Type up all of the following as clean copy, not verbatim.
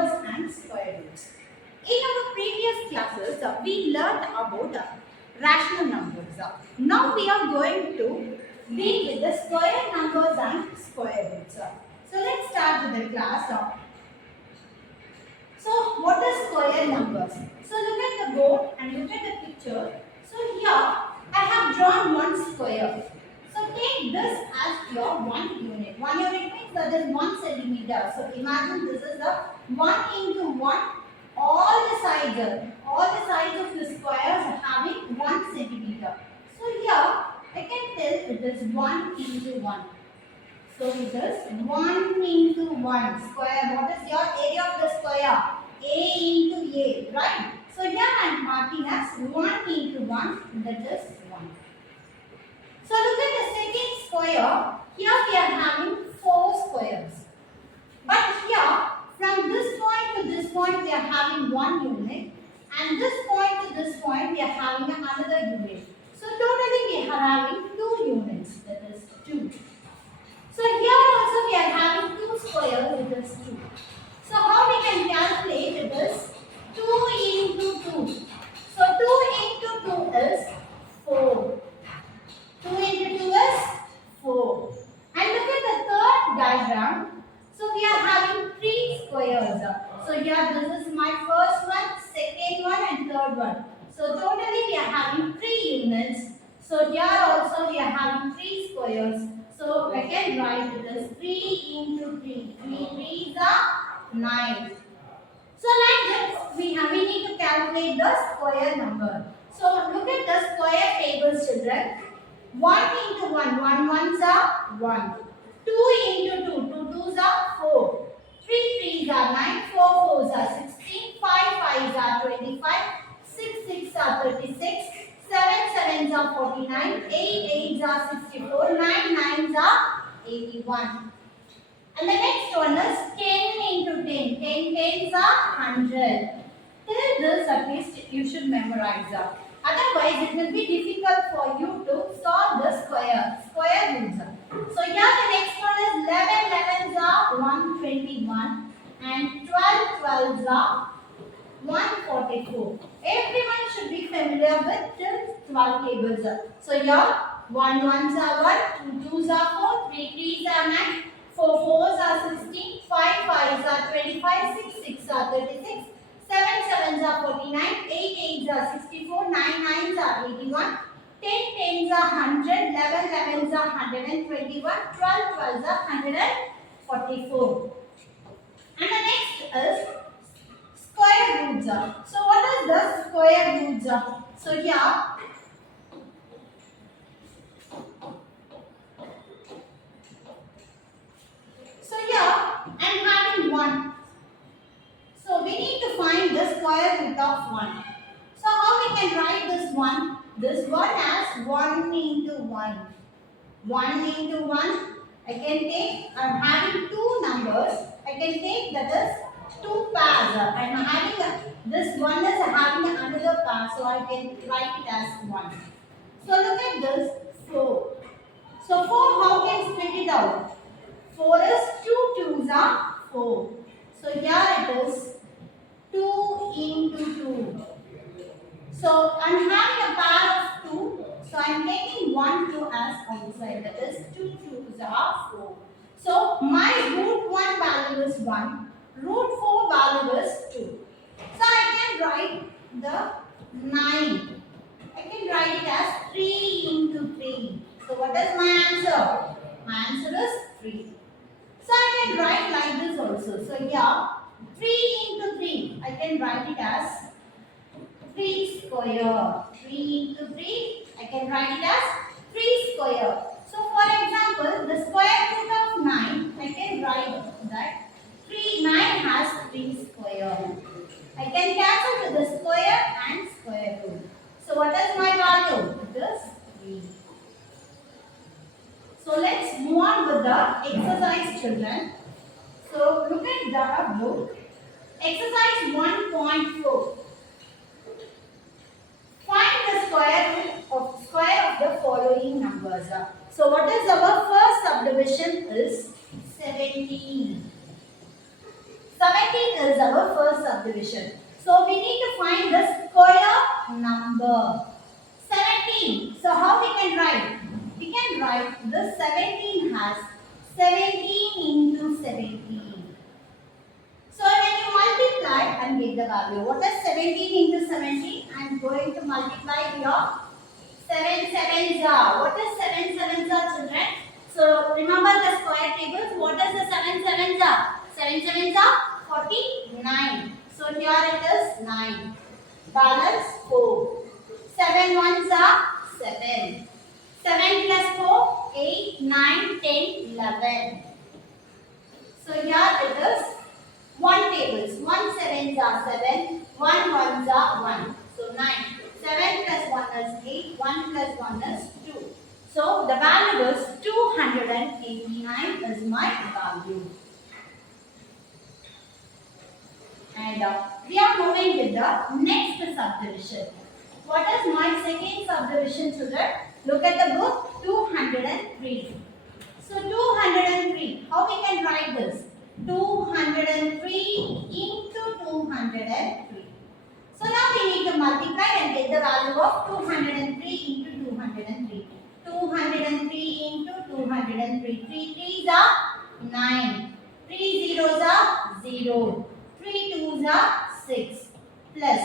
numbers and square roots. In our previous classes, we learned about rational numbers. Now we are going to deal with the square numbers and square roots. So let's start with the class. So what is square numbers? So look at the board and look at the picture. So here I have drawn one square. So take this as your 1 unit. 1 unit means that is 1 centimeter. So imagine this is the 1 into 1. All the sides of the squares are having 1 centimeter. So here I can tell it is 1 into 1. So it is 1 into 1 square. What is your area of the square? A into A, right? So here I am marking as 1 into 1, that is 1. So look at the second square. Here we are having 4 squares. But here, from this point to this point, we are having 1 unit. And this point to this point, we are having another unit. So totally we are having 2 units, that is 2. So here also we are having 2 squares, it is 2. So how we can calculate it is 2 into 2. So 2 into 2 is 4. 2 into 2 is 4. And look at the third diagram. So we are having 3 squares. So here this is my first one, second one and third one. So totally we are having 3 units. So here also we are having 3 squares. So I can write it as 3 into 3. 3 3s are 9. So like this, we need to calculate the square number. So look at the square tables, children. 1 into 1, 1 ones are 1. 2 into 2, 2 twos are 4. 3 3s are 9, 4 4s are 16, 5 5s are 25, 6 6 are 36, 7 7s are 49, 8 8s are 64, 9 9s are 81. And the next one is 10 into 10. 10 10s are 100. Till this at least you should memorize. Otherwise it will be difficult for you to solve the square roots. So here the next one is 11 11s are 121 and 12 12s are 144. Everyone should be familiar with till 12 tables. So here 1 1s are 1, 2 2s are 4, 3 3s are 9, 4 4s are 16, 5 5s are 25, 6 6 are 36, 7 7s are 49, 8 8s are 64, 9 9s are 81, 10 10s are 100, 11 11s are 121, 12 12s are 144. And the next is square roots. So what is the square roots? So here I am having 1. So we need to find the square root of 1. So how we can write this one? This one as 1 into 1. 1 into 1. I can take, I am having 2 numbers. I can take that is 2 pairs. I am having this one is having another pair. So I can write it as 1. So look at this 4. So 4, how can split it out? 4 is 2 2s are 4. So here it is 2 into 2. So I am having a pair of 2. So I am taking 1 2 as outside. That is 2 2s are 4. So my root 1 value is 1. Root 4 value is 2. So I can write the 9. I can write it as 3 into 3. So what is my answer? My answer is 3. So I can write like this also. So here 3 into 3. I can write it as 3 square. 3 into 3. I can write it as 3 square. So for example, the square root of 9. I can write that 9 has 3 square. I can cancel with the square and square root. So what is my value? It is 3. So let's move on with the exercise, children. So look at the book. Exercise 1.4. Find the square of the following numbers. So what is our first subdivision is 17. 17 is our first subdivision. So we need to find the square number. 17. So how we can write? We can write the 17 as 17 into 17. So when you multiply and get the value, what is 17 into 17? I am going to multiply here. 7 sevens are. What is 7 sevens are, children? So remember the square tables. What is the 7 sevens are? 7 sevens are 49. So here it is 9. Balance 4. 7 ones are 7. 7 plus 4, 8, 9, 10, 11. So here it is 1 tables. 1 sevens are 7. 1 ones are 1. So 9. 7 plus 1 is 8. 1 plus 1 is 2. So the value is 289 is my value. And we are moving with the next subdivision. What is my second subdivision, children? Look at the book, 203. So 203, how we can write this? 203 into 203. So now we need to multiply and get the value of 203 into 203. 203 into 203. 3 threes are 9. 3 zeros are 0. 3 twos are 6. Plus.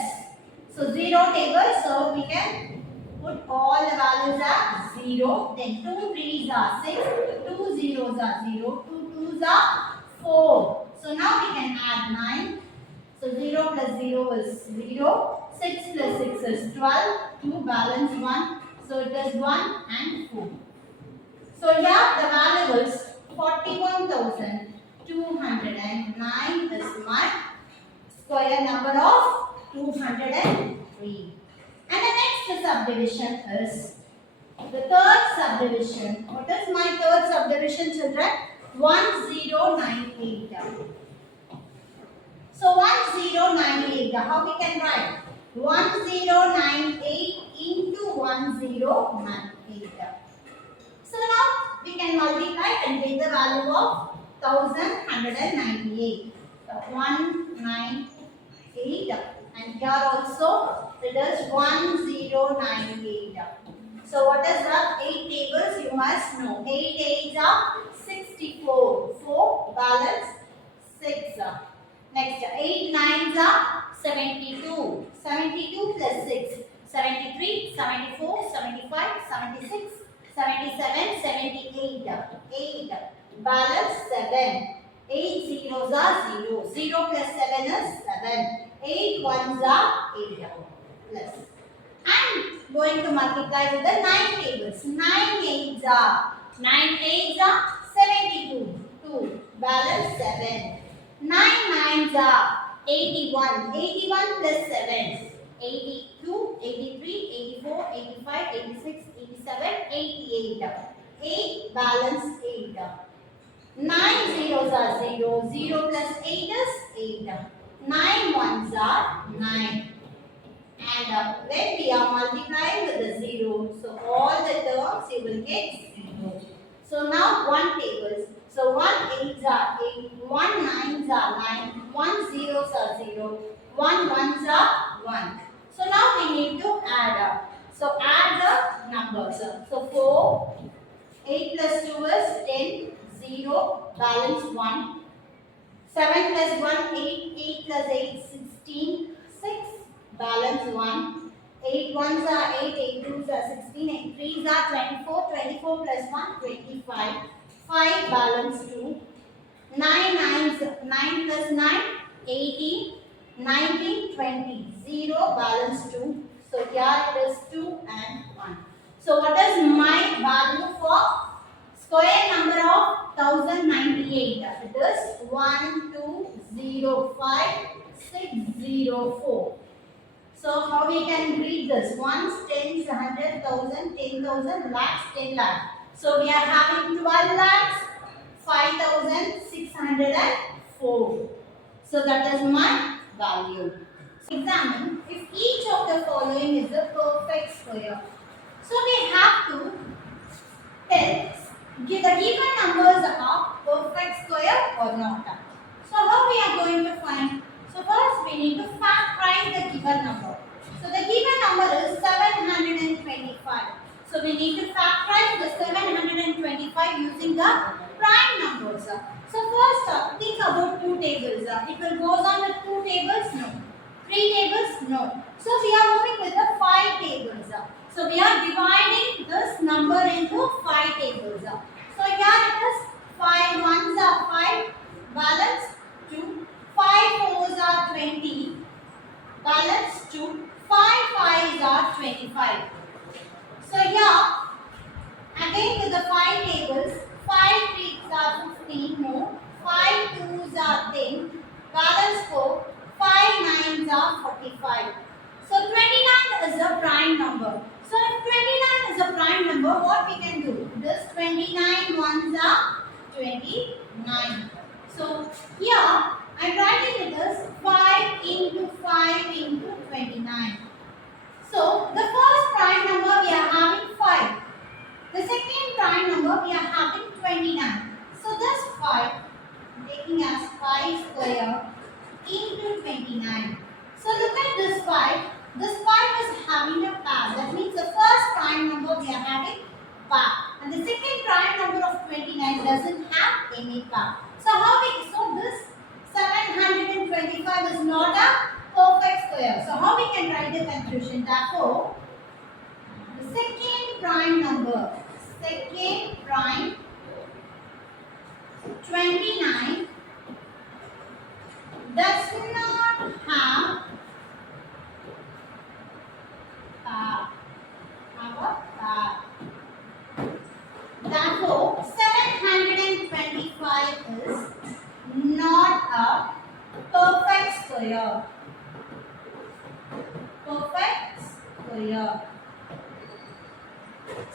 So 0 table, so we can put all the values as 0. Then 2 threes are 6. 2 zeros are 0. 2 twos are 4. So now we can add 9. So 0 plus 0 is 0. 6 plus 6 is 12. 2 balance 1. So it is 1 and 4. So here the value is 41,209 is my square number of 203. And the next subdivision is the third subdivision. What is my third subdivision, children? 1098. So 1098, how we can write? 1098 into 1098. So now we can multiply and get the value of 1198. 198, and here also it is 1098. So what is that? 8 tables you must know. 8 8s are 64. 4 balance 6. Next 8 9s are 72. 72 plus 6. 73, 74, 75, 76, 77, 78. 8 balance 7. 8 zeros are 0. 0 plus 7 is 7. 8 ones are 8 plus. And going to multiply with the 9 tables. 9 8s are 72. 2 balance 7. 9 9s are 81. 81 plus 7. 82, 83, 84, 85, 86, 87, 88. 8 balance 8. 9 zeros are 0. 0 plus 8 is 8. 9 ones are 9. And when we are multiplying with the 0, so all the terms you will get 0. So now 1 tables. So 1 8s are 8. 1 9s are 9. 1 zeros are 0. 1 ones are 1. So now we need to add up. So add the numbers. So 4. 8 plus 2 is 10. 0, balance 1. 7 plus 1, 8. 8 plus 8, 16. 6, balance 1. 8 ones are 8. 8 twos are 16. 8 threes are 24. 24 plus 1, 25. 5, balance 2. 9 nines, 9 plus 9, 18. 19, 20. 0, balance 2. So here it is 2 and 1. So what is my value for square number of 1098? It is 1205604. So how we can read this? Ones, tens, 100, 1000, 10,000, lakhs, 10 lakhs. So we are having 12 lakhs, 5604. So that is my value. Examine if each of the following is a perfect square. So we have to tell give the given numbers are perfect square or not. So how we are going to find? So first we need to factorize the given number. So the given number is 725. So we need to factorize the 725 using the prime numbers. So first think about two tables. It will go on with two tables? No. Three tables? No. So we are moving with the five tables. So we are dividing this number into five tables. So here it is 5 ones are 5, balance 2, 5 fours are 20, balance 2, 5 fives are 25. So here again with the 5 tables, 5 threes are 15, no, 5 twos are 10, balance 4, 5 nines are 45. So 29 is a prime number. So if 29 is a prime number, what we can do? This 29 ones are 29. So here I am writing it as 5 into 5 into 29. So the first prime number we are having 5. The second prime number we are having 29. So this 5 taking as 5 square into 29. So look at this 5. This 5 is having a pair. That means the first prime number we are having pair. And the second prime number of 29 doesn't have any pair. So this 725 is not a perfect square. So how we can write the conclusion? Therefore, the second prime number, second prime 29 does not have a pair. Therefore, 725 is not a perfect square. Perfect square.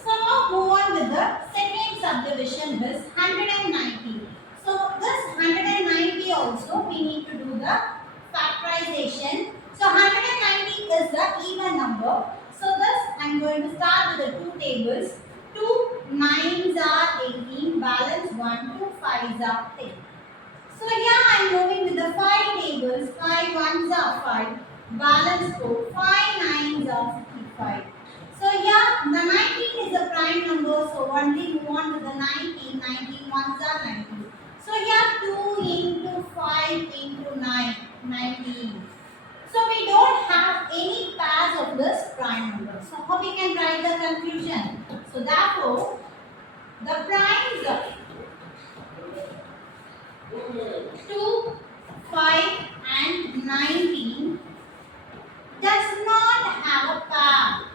So now move on with the second subdivision is 190. So this 190 also we need to do the factorization. So 190 is the even number. So thus I am going to start with the two tables. 2 nines are 18, balance 1, 2 fives are 10. So here I am moving with the 5 tables. 5 ones are 5, balance 4, 5 nines are 55. So here the 19 is a prime number, so only move on with the 19. 19 ones are 19. So here 2 into 5 into 9, 19. So we don't have any pairs of this prime number. So how we can write the conclusion? So therefore, the primes 2, 5 and 19 does not have a pair.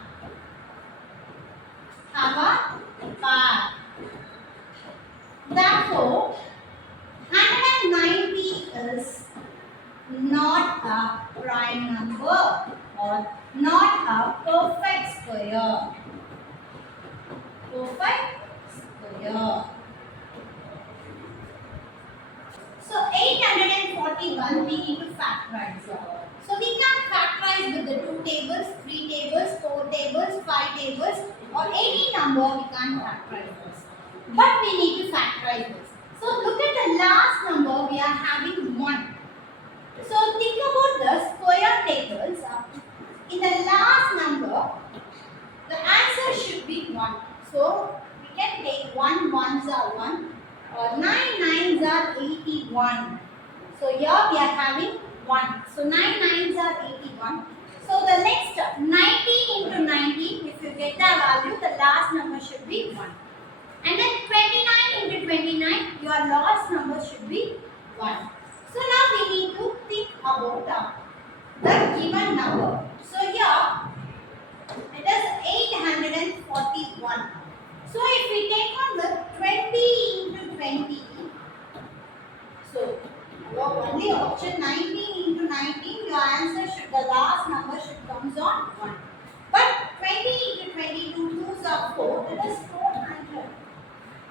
Therefore, 190 is not a prime number or not a perfect square. Perfect square. So 841 we need to factorize. So we can factorize with the 2 tables, 3 tables, 4 tables, 5 tables or any number we can factorize this. But we need to factorize this. So look at the last number we are having 1. So think about the square tables. In the last number, the answer should be 1. So we can take 1 ones are 1 or 9 nines are 81. So here we are having 1. So 9 nines are 81. So the next 19 into 19, if you get the value, the last number should be 1. And then 29 into 29, your last number should be 1. So now we need to think about the given number. So here it is 841. So if we take on the 20 into 20, so your only option 19 into 19, your answer should, the last number should comes on 1. But 20 into 22, 2s are 4, that is 400.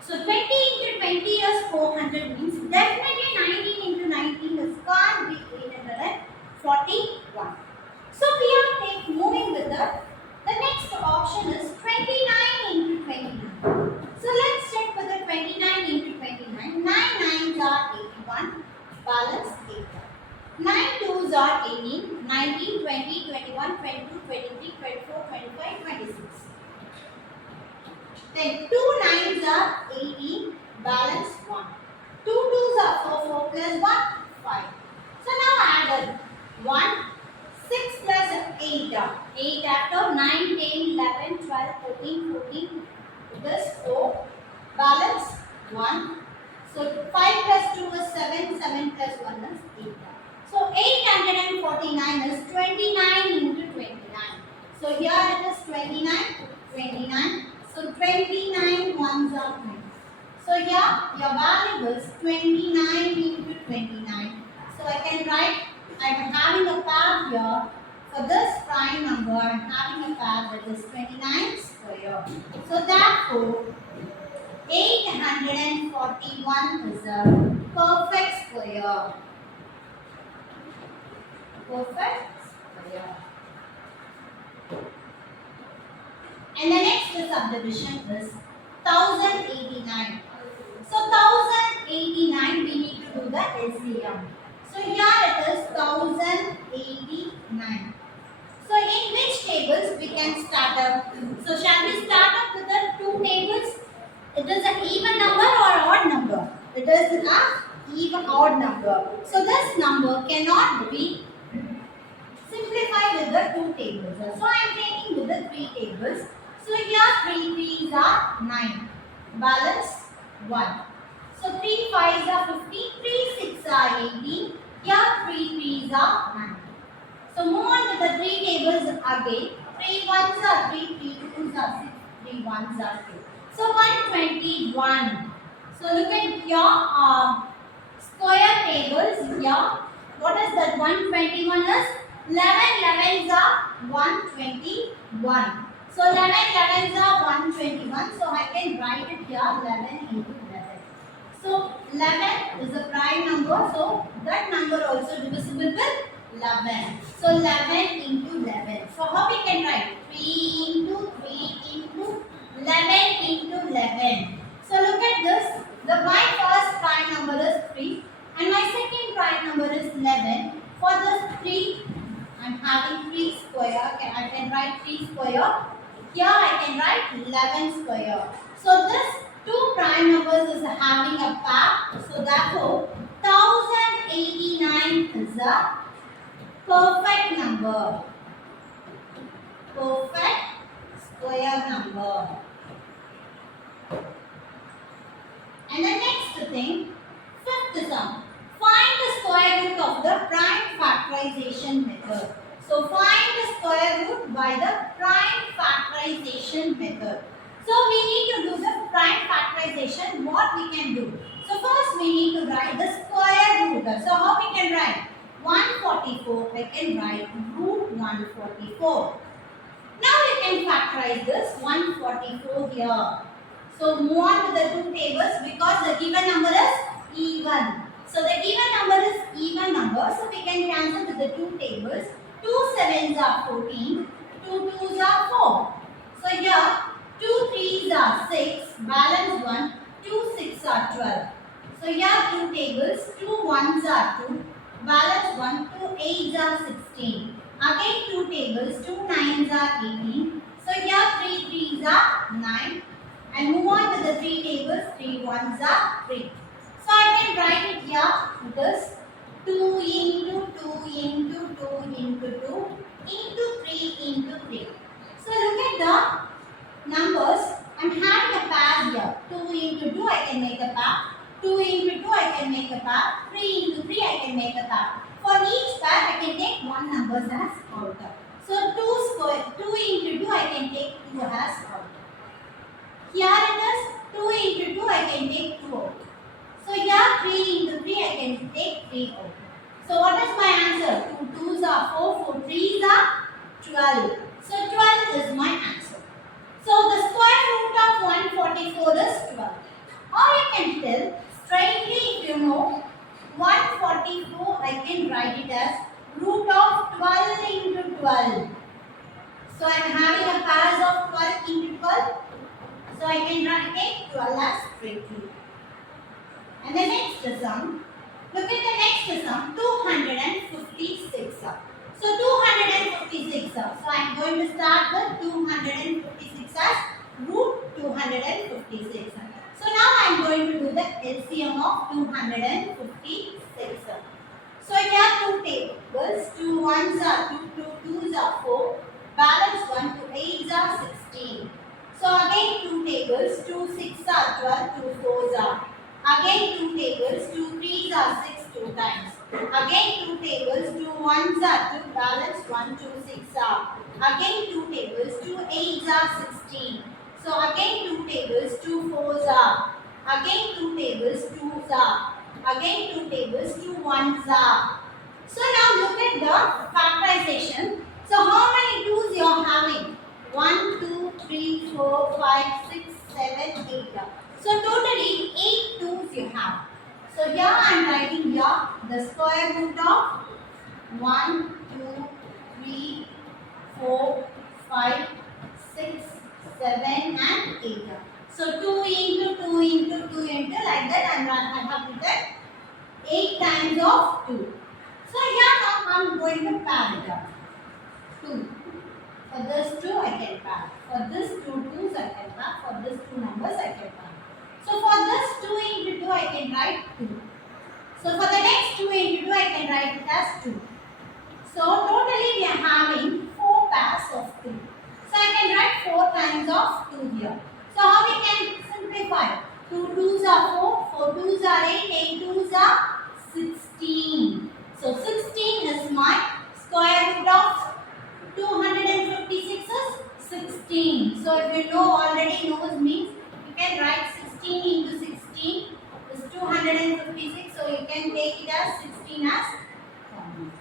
So 20 into 20 is 400 means definitely 19 into 19 is can't be 841. So we are moving with the next option is 29 into 29. So let's check with the 29 into 29. 9 nines are 81. Balance are 18, 19, 20, 21, 22, 23, 24, 25, 26. Then 2 nines are 18, balance 1. 2 twos are 4, 4 plus 1, 5. So now add up. 1, 6 plus 8 are 8 after 9, 10, 11, 12, 13, 14. It is 4. Balance 1. So 5 plus 2 is 7, 7 plus 1 is 8. So 849 is 29 into 29. So here it is 29, 29. So 29 ones are 20. So here your value is 29 into 29. So I can write, I am having a pair here. For this prime number, I am having a pair that is 29 square. So therefore, 841 is a perfect square. Perfect square. And the next subdivision is 1089. So 1089 we need to do the LCM. So here it is 1089. So in which tables we can start up? So shall we start up with the two tables? It is an even number or odd number? It is an even odd number. So this number cannot be simplified with the two tables. So I am taking with the three tables. So here 3 3s are 9. Balance 1. So 3 5s are 15. 3 6 are 18. Here 3 3s are 9. So move on to the three tables again. 3 1s are 3. 3 2s are 6. 3 1s are 2. So 121. So look at your square tables here. What is that? 121 is 11 11s are 121. So 11 11s are 121. So I can write it here 11 into 11. So 11 is a prime number. So that number also divisible with 11. So 11 into 11. So how we can write? 3 into 3 into 11 into 11. So look at this. My first prime number is 3 and my second prime number is 11. For this 3, I am having 3 square. Okay, I can write 3 square. Here I can write 11 square. So this two prime numbers is having a pair. So therefore 1089 is a perfect number. Perfect square number. And the next thing, fifth sum. Find the square root of the prime factorization method. So find the square root by the prime factorization method. So we need to do the prime factorization. What we can do? So first we need to write the square root. So how we can write? 144. I can write root 144. Now we can factorize this 144 here. So move on to the two tables because the given number is even. So the given number is even number. So we can cancel with the two tables. 2 7s are 14. 2 2s are 4. So here 2 3s are 6. Balance 1. 2 6 are 12. So here two tables. 2 1s are 2. Balance 1. 2 8s are 16. Again two tables. 2 9s are 18. So here 3 3s are 9. And move on to the three tables. 3 1s are 3. So I can write it here. It is 2 into 2 into 2 into 2 into 3 into 3. So look at the numbers. I am having a pair here. 2 into 2 I can make a pair. 2 into 2 I can make a pair. 3 into 3 I can make a pair. For each pair I can take one number as outer. So 2 into 2 I can take 2 as outer. Here it is 2 into 2 I can take 2 out. So here 3 into 3 I can take 3 out. So what is my answer? 2 2s are 4, 4 3s are 12. So 12 is my answer. So the square root of 144 is 12. Or you can tell straightly if you know 144 I can write it as root of 12 into 12. So I am having a pairs of 12 into 12. So I can take 12 as straightly. And the next sum, look at the next sum, 256. to start with 256 as root 256. So now I am going to do the LCM of 256. So here two tables, 2 ones are 2, 2 twos are 4, balance 1, 2 eights are 16. So again two tables, 2 6 are 12, 2 fours are. Again two tables, 2 threes are 6, 2 times. Again two tables, 2 ones are 2, balance 1, 2 6 are. Again two tables, 2 eights are 16. So again two tables, 2 fours are. Again two tables, 2s are. Again two tables, 2 ones are. So now look at the factorization. So how many 2s you are having? 1, 2, 3, 4, 5, 6, 7, 8. So totally 8 2s you have. So here I am writing here the square root of 1, 2, 3, 4, 5, 6, 7 and 8. So 2 into 2 into 2 into like that I have written 8 times of 2. So here now I am going to pair it up. 2. For this 2 I can pair. For this 2 2s I can pair. For this 2 numbers I can pair. So for this 2 into 2 I can write 2. So for the next 2 into 2 I can write it as 2. So totally we are having 4 pairs of 2. So I can write 4 times of 2 here. So how we can simplify? 2 2s are 4, 4 2s are 8, 8 2s are 16. So 16 is my square root of 256 is 16. So if you know already knows means you can write 16 into 16 is 256. So you can take it as 16 as common.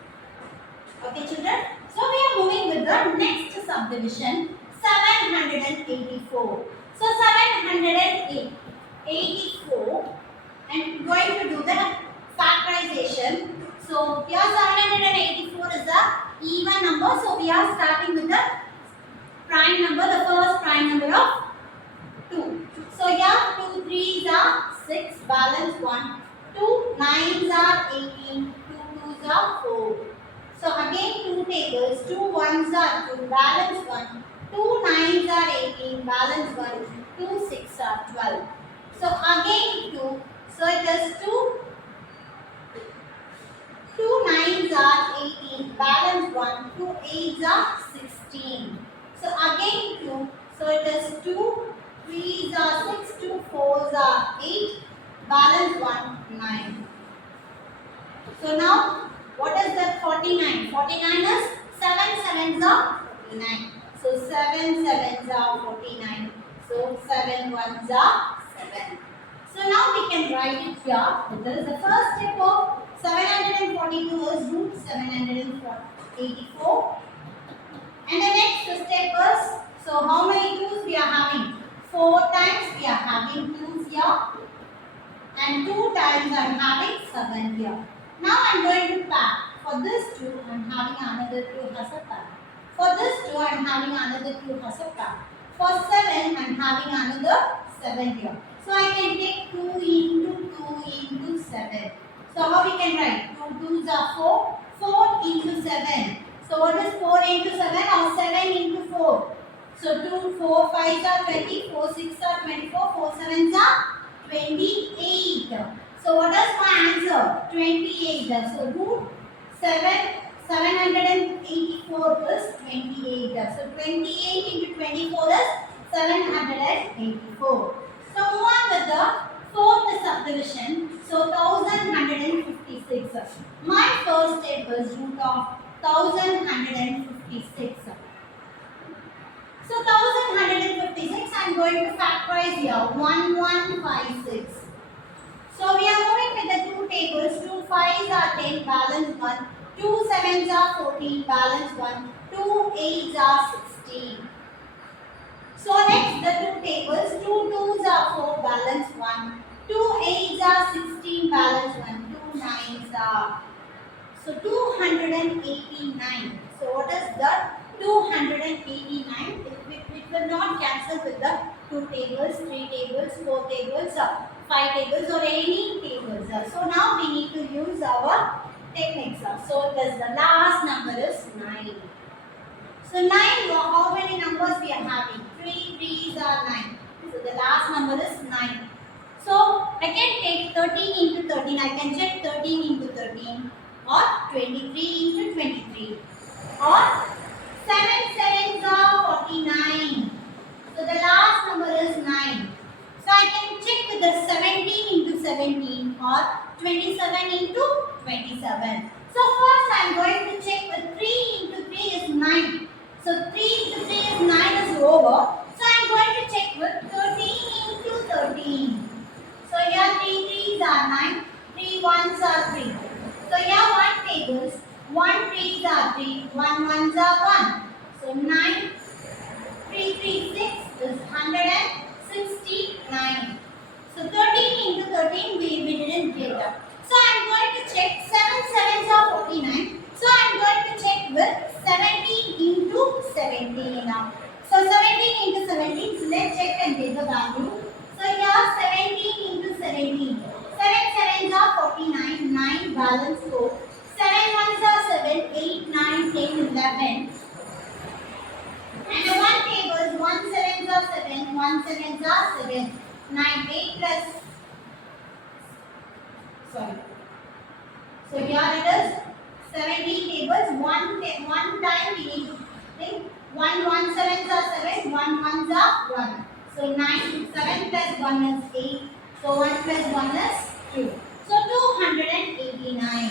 Okay children. So we are moving with the next subdivision 784. So 784 and going to do the factorization. So here 784 is the even number. So we are starting with the prime number, the first prime number of 2. So here 2 3s are 6, balance 1. 2 9s are 18, 2 2s are 4. So again 2 tables, 2 1s are 2, balance 1. 2 9s are 18, balance 1. 2 6 are 12. So again 2. So it is 2 9s are 18, balance 1, 2 8s are 16. So again 2, so it is 2 3s are 6, 2 4s are 8, balance 1, 9. So now what is that 49? 49 is 7 7s are 49. So 7 7s are 49. So 7 1s are 7. So now we can write it here. This is the first step of 742 is root 784. And the next step is, so how many 2s we are having? 4 times we are having 2s here. And 2 times I am having 7 here. Now I am going to pair. For this 2 I am having another 2 as a pair. For this 2 I am having another 2 as a pair. For 7 I am having another 7 here. So I can take 2 into 2 into 7. So how we can write? 2 2s are 4. 4 into 7. So what is 4 into 7 or 7 into 4? So 2 4 5s are 20. 4 6 are 24. 4 7s are 28. So what is my answer? 28. So root 784 is 28. So 28 into 24 is 784. So move on with the fourth subdivision. So 1156. My first step is root of 1156. So 1156 I am going to factorize here 1156. So we are moving with the two tables. 2 5s are 10, balance 1. 2 7s are 14, balance 1. 2 8s are 16. So next the two tables. 2 2s are 4, balance 1. 2 8s are 16, balance 1. 2 9s are. So 289. So what is that? 289. It will not cancel with the 2 tables, 3 tables, 4 tables, 5 tables or any tables. So now we need to use our techniques. So the last number is 9. So 9, how many numbers we are having? 3 3s are 9. So the last number is 9. So I can take 13 into 13. I can check 13 into 13 or 23 into 23 or 7 sevens are 49. So the last number is 9. So I can check with the 17 into 17 or 27 into 27. So first I am going to check with 3 into 3 is 9. So 3 into 3 is 9 is over. So I am going to check with 13 into 13. So here 3 3s are 9, 3 1s are 3. So here 1 tables, 1 3s are 3, 1 1s are 1. So 9, 3 3 6 is 169. So 13 into 13 we didn't get up. So I am going to check 7 sevens are 49. So I am going to check with 17 into 17 now. So 17 into 17, so let's check and get the value. So here 17 into 17. 7 sevens are 49, 9 balance 4. 7 ones are 7, 8, 9, 10, 11. And the 1 tables, 1 sevens are 7, 1 sevens are 7. 9, 8 plus, sorry. So here it is 17 tables, one time we need to think. 1 sevens are 7, 1 ones are 1. So 9, 7 plus 1 is 8. So 1 plus 1 is 2. So 289.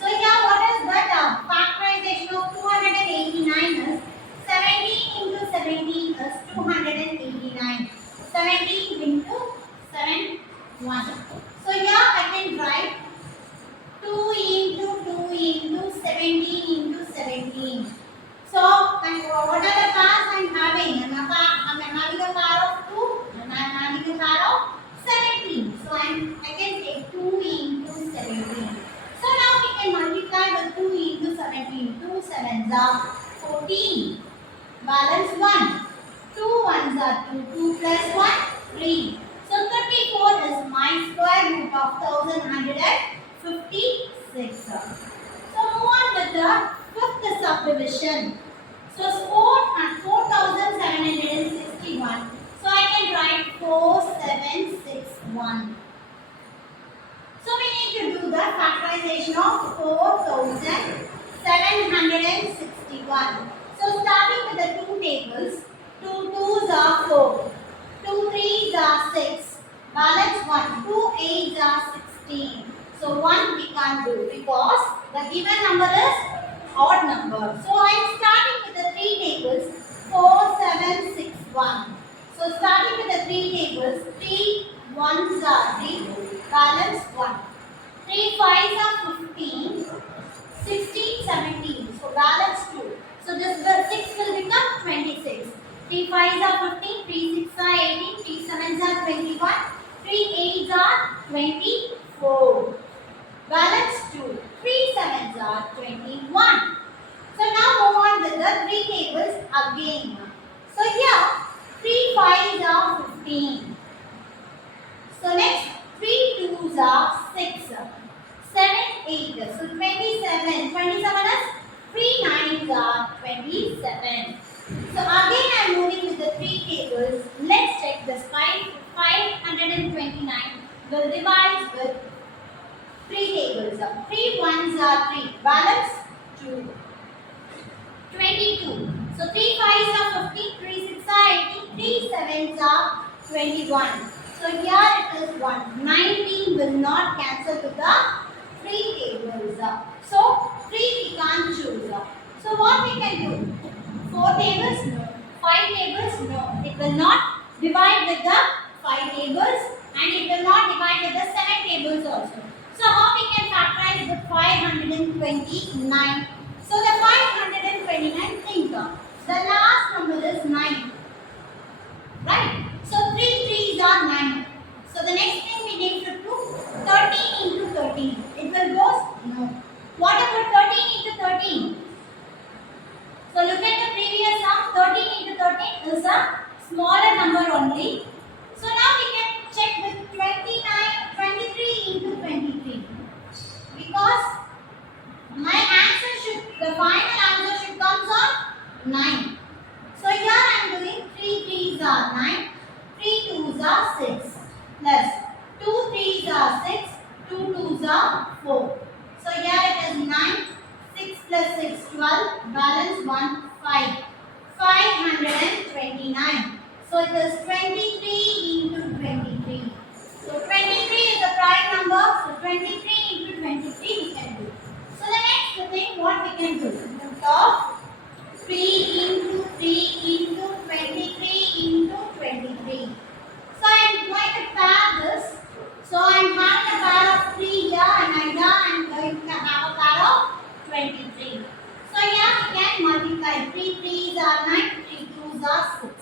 So here what is that? Factorization of 289 is 17 into 17 is 289. 17 into 7, 1. So here I can write 2 into 2 into 17 into 17. So what are the pairs I am having? I am having a pair of 2 and I am having a pair of 17. So I can take 2 into 17. So now we can multiply with 2 into 17. 2 sevens are 14. Balance 1. 2 ones are 2. 2 plus 1, 3. So 34 is my square root of 1156. So move on with the fifth subdivision. So 4761. So I can write 4761. So we need to do the factorization of 4761. So starting with the 2 tables, 2 2s are 4, 2 3s are 6, balance 1, 2 8s are 16. So 1 we can't do because the given number is odd number. So I am starting with the 3 tables, 4761. So starting with the 3 tables, 3 1s are 3, balance 1. 3 5s are 15, 16, 17. So balance 2. So this 6 will become 26. 3 5s are 15, 3 6 are 18, 3 7s are 21, 3 8s are 24. Balance 2. 3 7s are 21. So now move on with the 3 tables again. So here 3 5s are 15. So next 3 2s are 6. 7 8. So 27. 27 is 3 9s are 27. So again I am moving with the 3 tables. Let's check this. 529 will divide with 3 tables. 3 1s are 3. Balance 2. 22. So 3 5s are 15. 3 6 are 18. 3 7s are 21. So here it is 1. 19 will not cancel to the 3 tables. So 3 we can't choose. So what we can do? 4 tables? No. 5 tables? No. It will not divide with the 5 tables and it will not divide with the 7 tables also. So how we can factorize with 529? So the 529, think the last number is 9. Right? So 3 3s are 9. So the next thing we need to do 13 into 13. It will go? No. What about 13 into 13? So look at the previous sum. 13 into 13 is a smaller number only. So now we can check with 23 into 23. Because my answer should, the final 9. So here I am doing 3 3s are 9, 3 2s are 6 plus 2 3s are 6, 2 2s are 4. So here it is 9, 6 plus 6 12, balance 1 5. 529. So it is 23 into 23. So 23 is a prime number. So 23 into 23 we can do. So the next thing what we can do? Root of 3 into 3 into 23 into 23. So I am going to pair this. So I am having a pair of 3 here and here I am going to have a pair of 23. So here we can multiply 3 3s are 9, 3 2s are 6.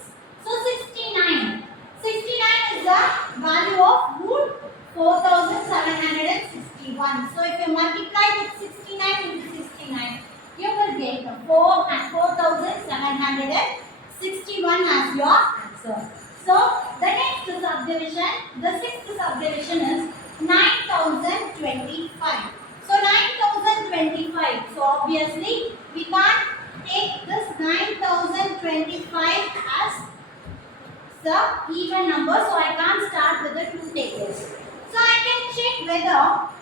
So 69. 69 is the value of root 4761. So if you multiply with 69 into 69, you will get 4761 as your answer. So the next subdivision, the sixth subdivision is 9025. So 9025. So obviously we can't take this 9025 as the even number. So I can't start with the two tables. So I can check whether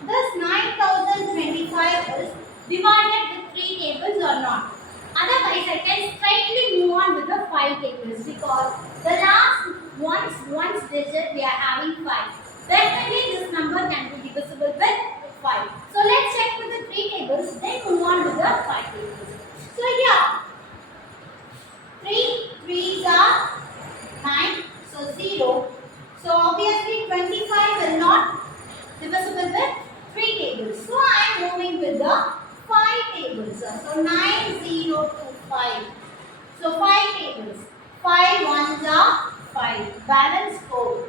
this 9025 is divided with 3 tables or not. Otherwise, I can straightly move on with the 5 tables because the last one's digit we are having 5. Definitely this number can be divisible with 5. So let's check with the 3 tables, then move on with the 5 tables. So here, 3 3s are 9, so 0. So obviously 25 will not divisible with 3 tables. So I am moving with the 5 tables. So 9025. So 5 tables. 5 1s are 5. Balance 4.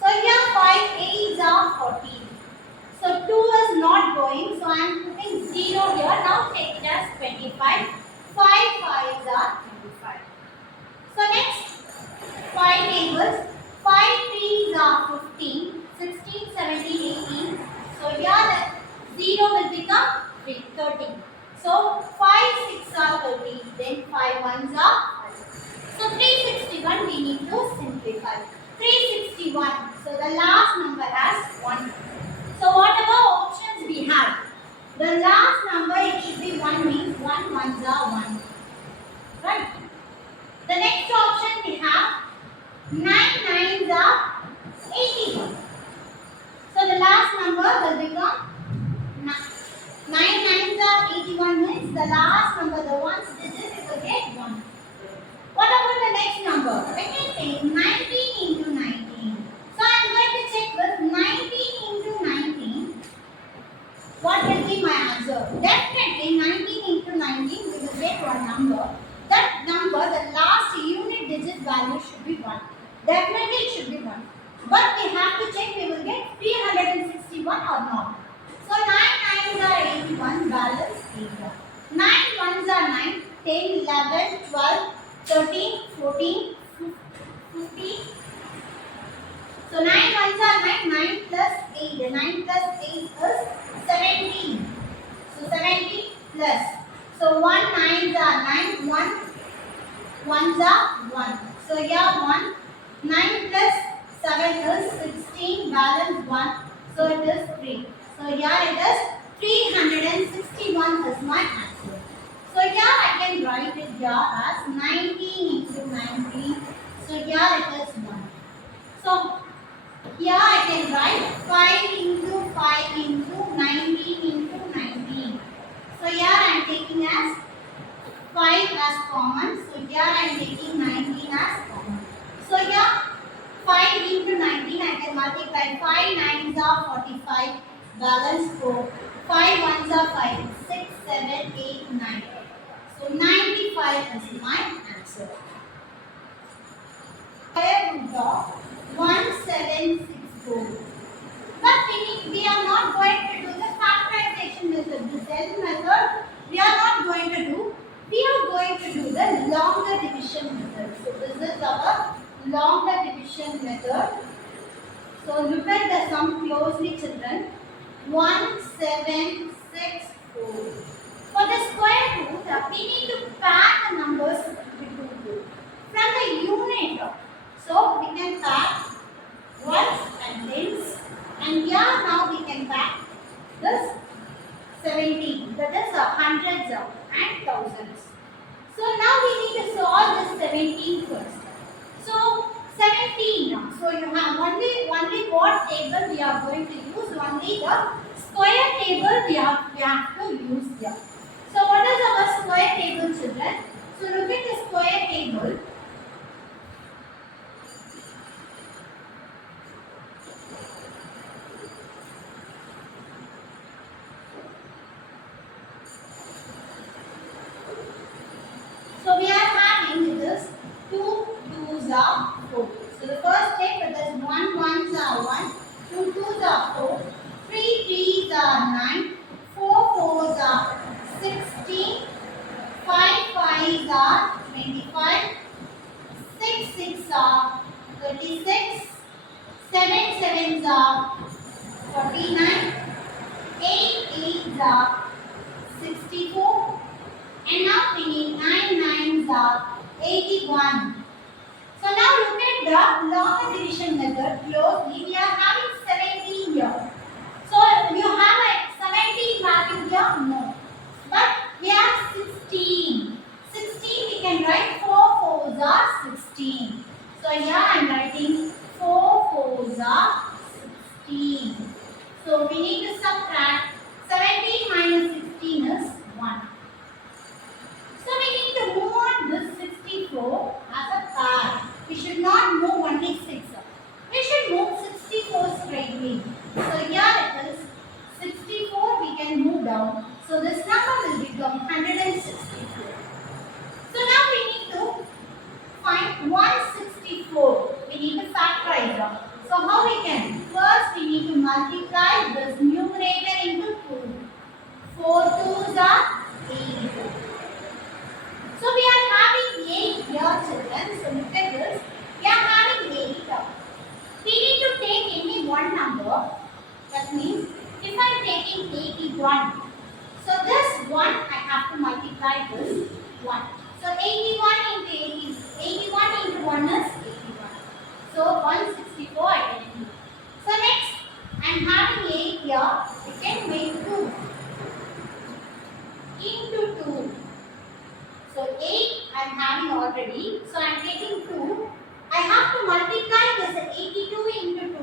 So here 5 8s are 14. So 2 is not going. So I am putting 0 here. Now take it as 25. 5 5s are 25. So next 5 tables. 5 3s are 15. 16, 17, 18. So here the 0 will become 13. So 5 6 are 13. Then 5 1s are 5. So 361 we need to simplify. 361. So the last number has 1. So whatever options we have, the last number it should be 1 means 1 1s are 1. Right? The next option we have 9 9s are 81. So the last number will become 9 9s are 81 means the last number, the ones digit, it will get 1. What about the next number? Second thing, 19 into 19. So I am going to check with 19 into 19. What will be my answer? Definitely 19 into 19 we will get one number. That number, the last unit digit value should be 1. Definitely it should be 1. But we have to check we will get 361 or not. So 9 9s are 81, balance 81. 9 1s are 9, 10, 11, 12, 13, 14, 15. So 9 1s are 9, 9 plus 8. 9 plus 8 is 17. So 17 plus. So 1 9s are 9, 1 1s are 1. So here 1. 9 plus 7 is 16, balance 1. So it is 3. So here it is 361 is my answer. So here I can write it here as 19 into 19. So here it is 1. So here I can write 5 into 5 into 19 into 19. So here I am taking as 5 as common. So here I am taking 19 as common. So here 5 into 19 I can multiply. 5 9s are 45. Balance 4. 5 1s are 5. 6, 7, 8, 9. So 95 is my answer. Square root of 1764. But we are not going to do the factorization method. The cell method we are not going to do. We are going to do the longer division method. So this is our longer division method. So look at the sum closely, children. 1764. For the square root, we need to pair the number thousands. So now we need to solve this 17 first. So 17 now. So you have only what table we are going to use? Only the square table we have to use here. So what is our square table, children? So look at the square table. So we are having this 2 2s are 4. So the first step with this 1 1s are 1, 2 2s are 4, 3 3s are 9, 4 4s are 16, 5 5s are 25, 6 6 are 36, 7 7s are 49, 8 8s are 64, and now we need 9 9s are 81. So now look at the longer division method closely. We are having 17 here. So you have a 17 value here? No. But we have 16. 16 we can write 4 4s are 16. So here I am writing 4 4s are 16. So we need to subtract 17 minus 16 is 1. So we need to move on this 64 as a pair. We should not move only 6. We should move 64 straightly. So here it is 64 we can move down. So this number will become 164. So now we need to find 164. We need to factorize. So how we can? First we need to multiply this numerator into 2. 4 2s are 8. So we are having 8 here, children. So look at this. We are having 8. We need to take any one number. That means if I am taking 81. So this 1 I have to multiply this 1. So 81 into 81 into 1 is 81. So 164 I can do. So next I am having 8 here. We can make 2 into 2. So 8 I am having already. So I am taking 2. I have to multiply this 82 into 2. 2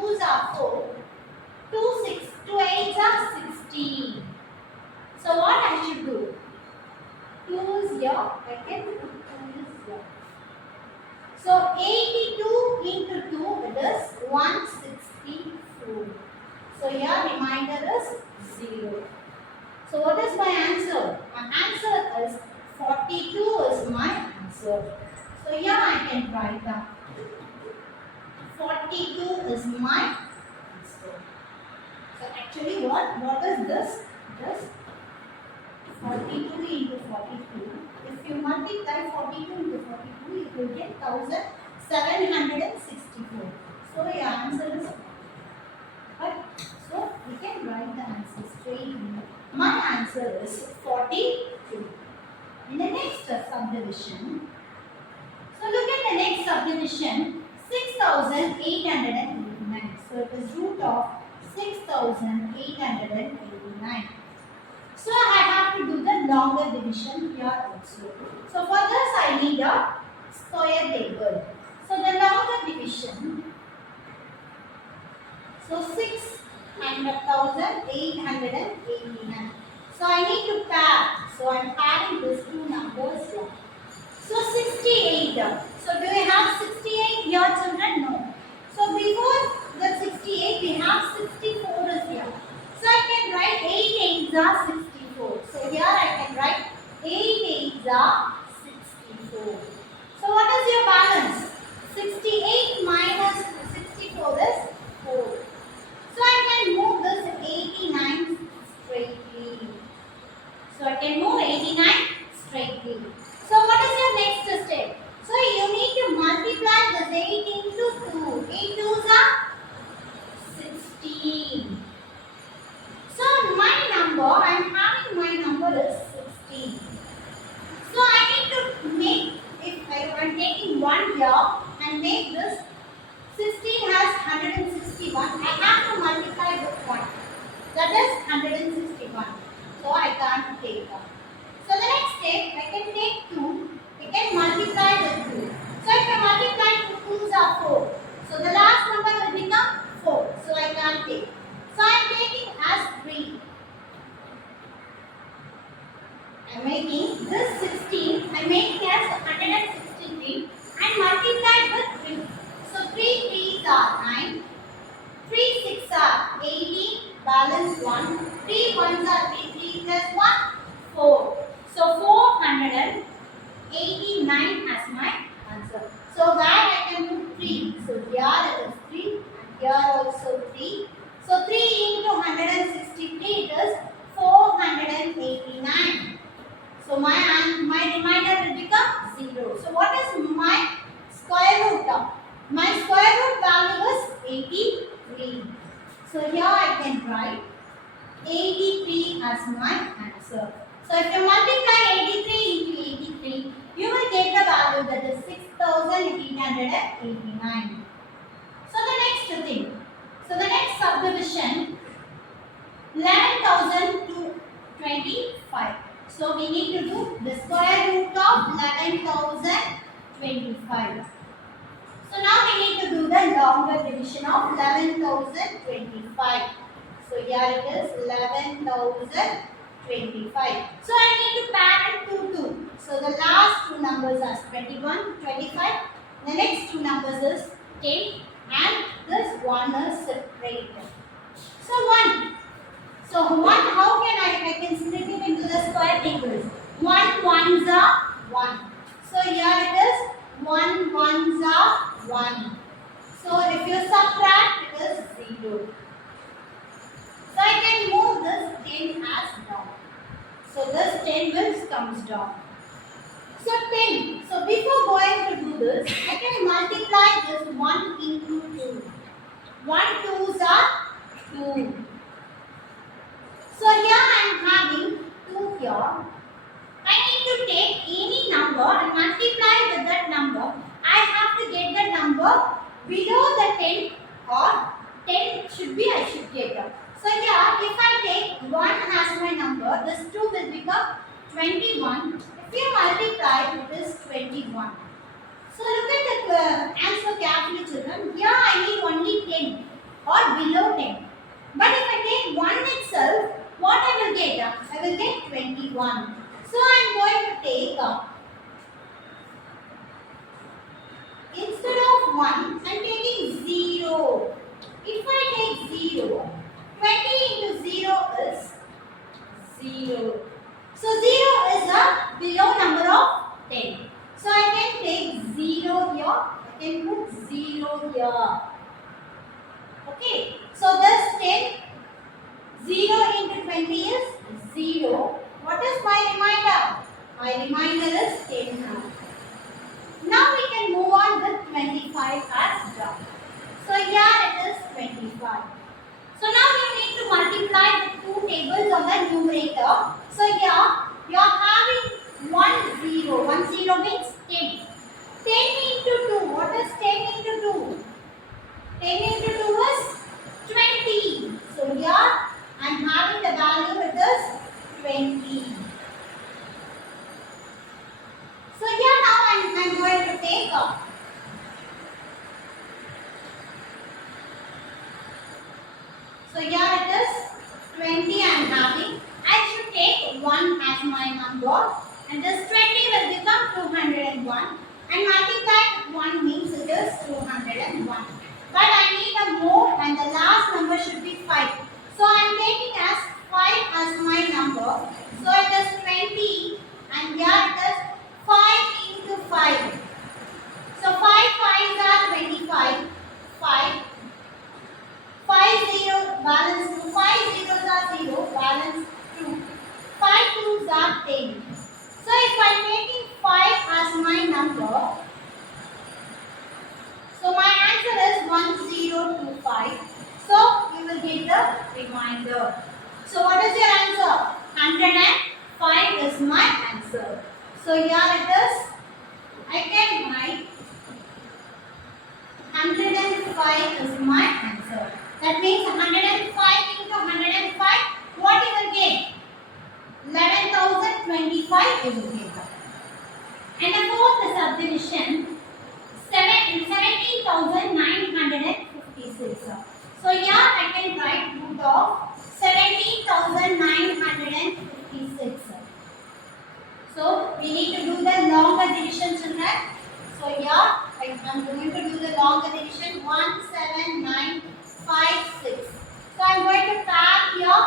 2s are 4. 2 6. 2 8s are 16. So what I should do? 2 is here. I can put 2 is here. So 82 into 2 it is 164. So here reminder is 0. So what is my answer? My answer is 42 is my answer. So here I can write down 42 is my answer. So actually what is this? This 42 into 42. If you multiply 42 into 42, you will get 1764. So your answer is right. So we can write the answer straight. My answer is 42. In the next subdivision, so look at the next subdivision, 6889. So it is root of 6889. So I have to do the longer division here also. So for this I need a square table. So the longer division, so 6 and 1889. So I need to pair. So I am pairing these two numbers here. So 68. So do we have 68 here, children? No. So before the 68 we have 64 is here. So I can write 8 8s are 64. So here I can write 8 8s are 64. So what is your balance? 68 minus 64 is 4. So I can move this 89 straightly. So I can move 89 straightly. So what is your next step? So you need to multiply this 8 into 2. 8 2s are 16. So my number, I am having my number is 16. So I need to make, if I am taking 1 here and make this 16 has 161. I have to multiply with 1. That is 161. So I can't take that. So the next this 16, I make it as 163 and multiply with 3. So 3 3s are 9, 3 6 are 18, balance 1, 3 1s are 3, 3 plus 1, 4. So 489 as my answer. So where I can put 3? So here it is 3 and here also 3. So 3 into 163 it is 489. So my remainder will become 0. So what is my square root of? My square root value is 83. So here I can write 83 as my answer. So if you multiply 83 into 83, you will get the value that is 6889. So the next thing. So the next subdivision 11,000 to 25. So we need to do the square root of 11,025. So now we need to do the longer division of 11,025. So here it is 11,025. So I need to parent 2 2. So the last two numbers are 21, 25. The next two numbers is 10 and this one is separated. So 1. So 1, how can I can split it into the square tables? 1 ones are 1. So here it is 1 ones are 1. So if you subtract it is 0. So I can move this 10 as down. So this 10 will comes down. So 10. So before going to do this, I can multiply this 1 into 2. 1 2s are 2. So here I am having 2 here. I need to take any number and multiply with that number. I have to get the number below the 10 or 10 should be I should get. So here if I take 1 as my number, this 2 will become 21. If you multiply it is 21. So look at the answer carefully children. Here I need only 10 or below 10. But if I take 1 itself, what I will get? I will get 21. So I am going to take instead of 1, I am taking 0. If I take 0, 20 into 0 is 0. So 0 is a below number of 10. So I can take 0 here. I can put 0 here. Okay. So this 10. 0 into 20 is 0. What is my remainder? My remainder is 10 now. Now we can move on with 25 as down. So here it is 25. So now you need to multiply the two tables on the numerator. So here you are having 1 0. 1 0 means 10. 10 into 2. What is 10 into 2? 10 into 2 is 20. So here I am having the value it is 20. So here now I am going to take so here it is 20 I am having. I should take 1 as my number and this 20 will become 201 and multiply with 1 means it is 201. But I need a more and the last number should be 5. So I am taking as 5 as my number. So it is 20 and here it is 5 into 5. So 5 5s are 25. 5. 5 0 balance 2. 5 zeros are 0 balance 2. 5 2s are 10. So if I am taking 5 as my number, so my answer is 1025. So you will get the remainder. So what is your answer? 105 is my answer. So here it is. I can write 105 is my answer. That means 105 into 105. What you will get? 11,025 you will get. And the fourth subdivision 17,956. So here I can write root of 17,956. So we need to do the longer division, children. So here I'm going to do the longer division. 1, 7, 9, 5, 6. So I'm going to pack here.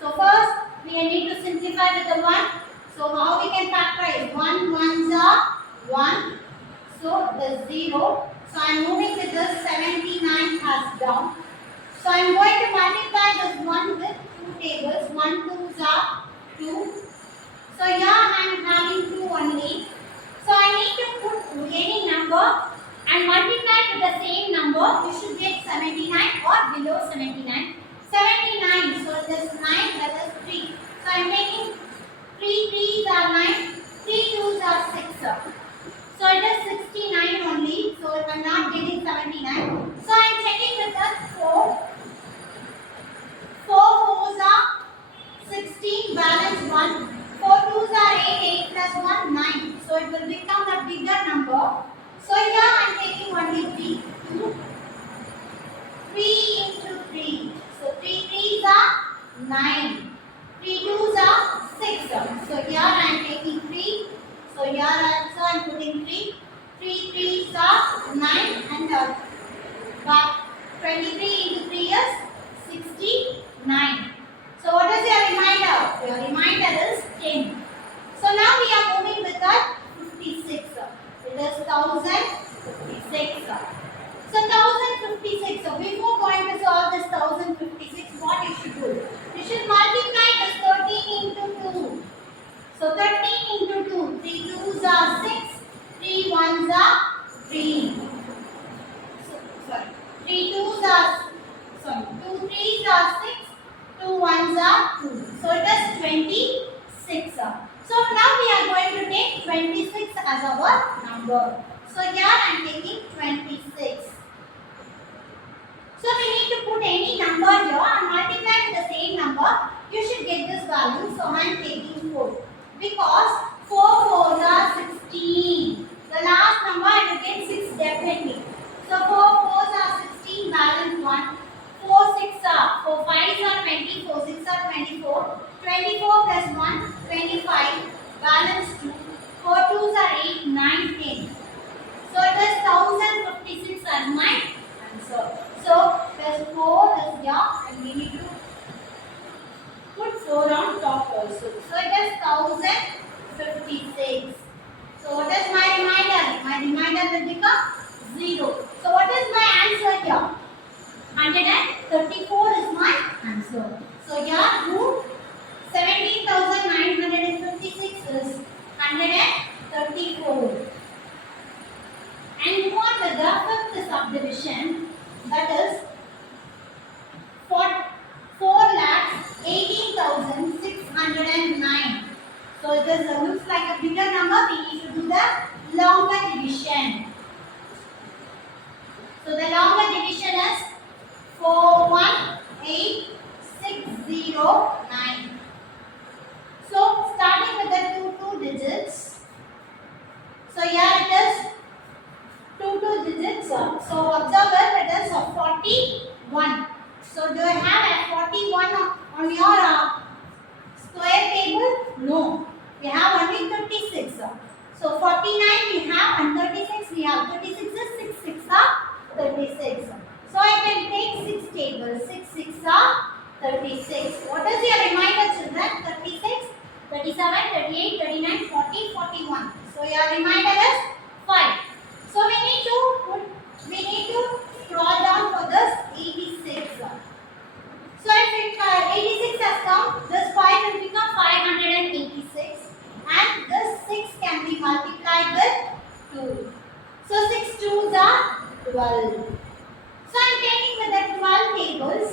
So first we need to simplify with the 1. So how we can factorize? 1 ones are 1. So the 0. So I'm moving with this 79 as down. So I'm going to multiply this 1 with 2 tables. 1 2s are 2. So here I am having 2 only. So I need to put any number and multiply with the same number. You should get 79 or below 79. 79. So this 9, that is 3. So I am taking 3 3s are 9. 3 2s are 6. So it is 69 only. So I am not getting 79. So I am checking with the 4. 4 4s are 16, balance 1. 4 2s are 8, 8 plus 1, 9. So it will become a bigger number. So here I am taking only 3. 2. 3 into 3. So 3 3s are 9. 3 2s are 6. So here I am taking 3. So here also I am putting 3. 3 3s are 9 and but 23 into 3 is 69. So what is your reminder? Your reminder is 10. So now we are moving with that 56. It is 1056. So 1056. So before going to solve this 1056, what you should do? You should multiply this 13 into 2. So 13 into 2. 3 2s are 6. 3 1s are 3. Sorry. 3 2s are 2 3s are 6. 2 1s are 2. So it is 26. So now we are going to take 26 as our number. So here I am taking 26. So we need to put any number here and multiply with the same number. You should get this value. So I am taking 4. Because 4 4s are 16. The last number I will get 6 definitely. So 4 4s are 16, balance 1. 4 6 are 4 5s are 20, 4 6 are 24. 24 plus 1, 25, balance 2. 4 2s are 8, 9, 10. So it is 1056 as my answer. So plus 4 is here and we need to put 4 on top also. So it is 1056. So what is my reminder? My reminder will become 0. So what is my answer here? 134 is my answer. So here root 17,956 is 134. And move on with the fifth subdivision, that is 4,18,609. So it is, looks like a bigger number. We need to do the longer division. So the longer division is 418,609. So starting with the two digits. So here it is two digits. So observe it is 41. So do I have a 41 on your square table? No. We have only 36. So 49 we have and 36 we have. 36 is 6 6 are 36. So I can take 6 tables. 6 6 are 36. What is your reminder, children? 36, 37, 38, 39, 40, 41. So your reminder is 5. So we need to scroll down for this 86. So if 86 has come, this 5 will become 586 and this 6 can be multiplied with 2. So 6 2s are 12. So I am taking with the 12 tables.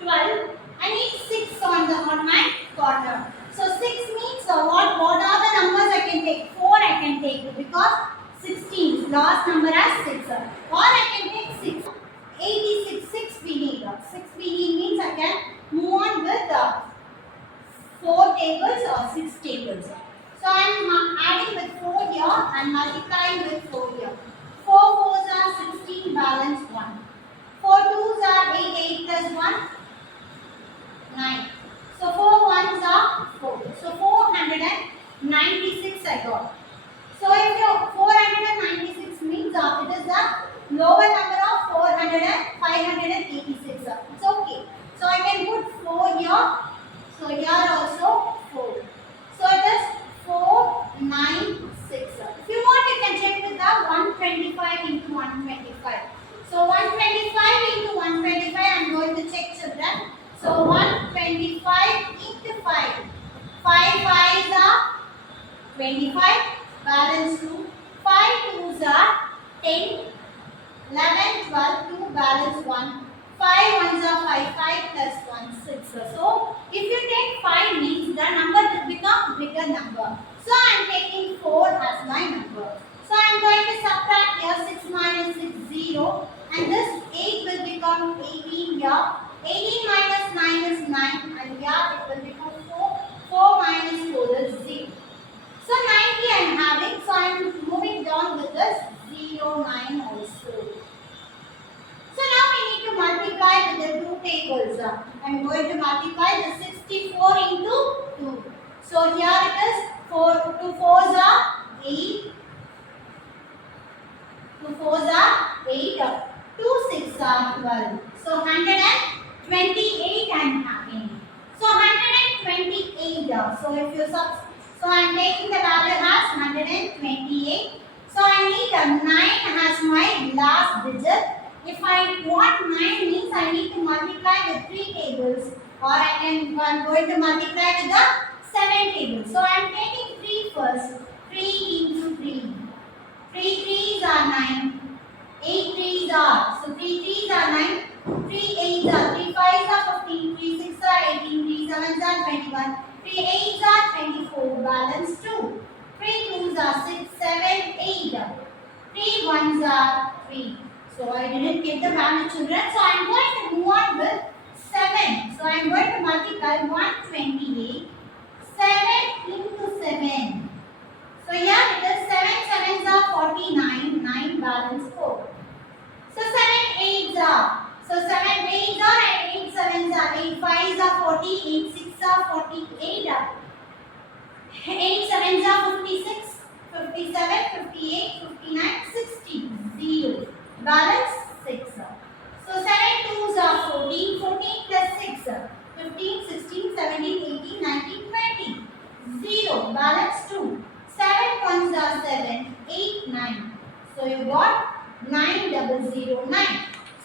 12. I need 6 on my corner. So 6 means what are the numbers I can take? 4 I can take because 16 last number as 6. Or I can take 6. 86 6 we need. 6 we need means I can move on with 4 tables or 6 tables. So I am adding with 4 here and multiplying with 4 here. 4 4s are 16, balance 1. 4 2s are 8, 8 plus 1, 9. So 4 1s are 4. So 4 496 I got. So if your 496 means it is the lower number of 400 and 586. It's okay. So I can put 4 here. So here also 4. So it is 496. If you want, you can check with the 125 into 125. So 125 into 125, I am going to check, children. So 125 into 5. 5 5s are 25. Balance 2. 5 2s are 10. 11, 12, 2, balance 1. 5 ones are 5, 5 plus 1, 6. So, if you take 5 means the number will become bigger number. So, I am taking 4 as my number. So, I am going to subtract here 6 minus 6, 0. And this 8 will become 18 here. 18 minus 9 is 9. And here it will become 4. 4 minus 4 is 0. So, 90 I am having. So, I am moving down with this 0, 9 also. So now we need to multiply with the two tables. I am going to multiply the 64 into 2. So here it is 4, 2 4s are 8. 2 4s are 8. 2 6 are 12. So 128 I am having. So 128. So if you so I am taking the value as 128. So I need a 9 as my last digit. If I want 9 means I need to multiply with 3 tables, or I'm going to multiply with the 7 tables. So I am taking 3 first. 3 into 3. 3 3s are 9. 8 3s are. So 3 3s are 9. 3 8s are. 3 5s are 15. 3 6s are 18. 3 7s are 21. 3 8s are 24. Balance 2. 3 2s are 6, 7, 8. 3 1s are 3. So I didn't get the value, children. So I am going to move on with 7. So I am going to multiply 128. 7 into 7. So here it is 7 7s are 49. 9 balance 4. So 7 8s are. So 7 8s are and 8 7s are. 8 5s are 40. 8 6s are 48. 8 7s are 56. 57, 58, 59, 60. 0. Balance 6. So 7 2s are 14. 14 plus 6. 15, 16, 17, 18, 19, 20. 0. Balance 2. 7 1s are 7. 8, 9. So you got 9 double 0, 9.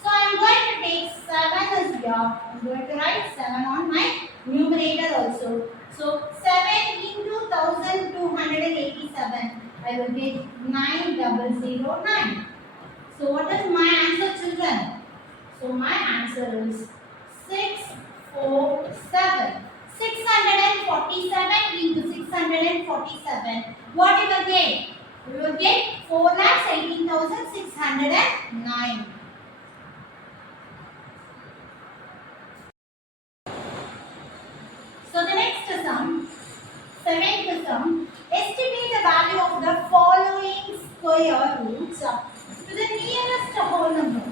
So I am going to take 7 as here. I am going to write 7 on my numerator also. So 7 into 1287. I will get 9,009. So what is my answer, children? So my answer is 647. 647 into 647. What you will get? You will get 4,18,609. So the next sum, seventh sum, estimate the value of the following square roots to the nearest whole number.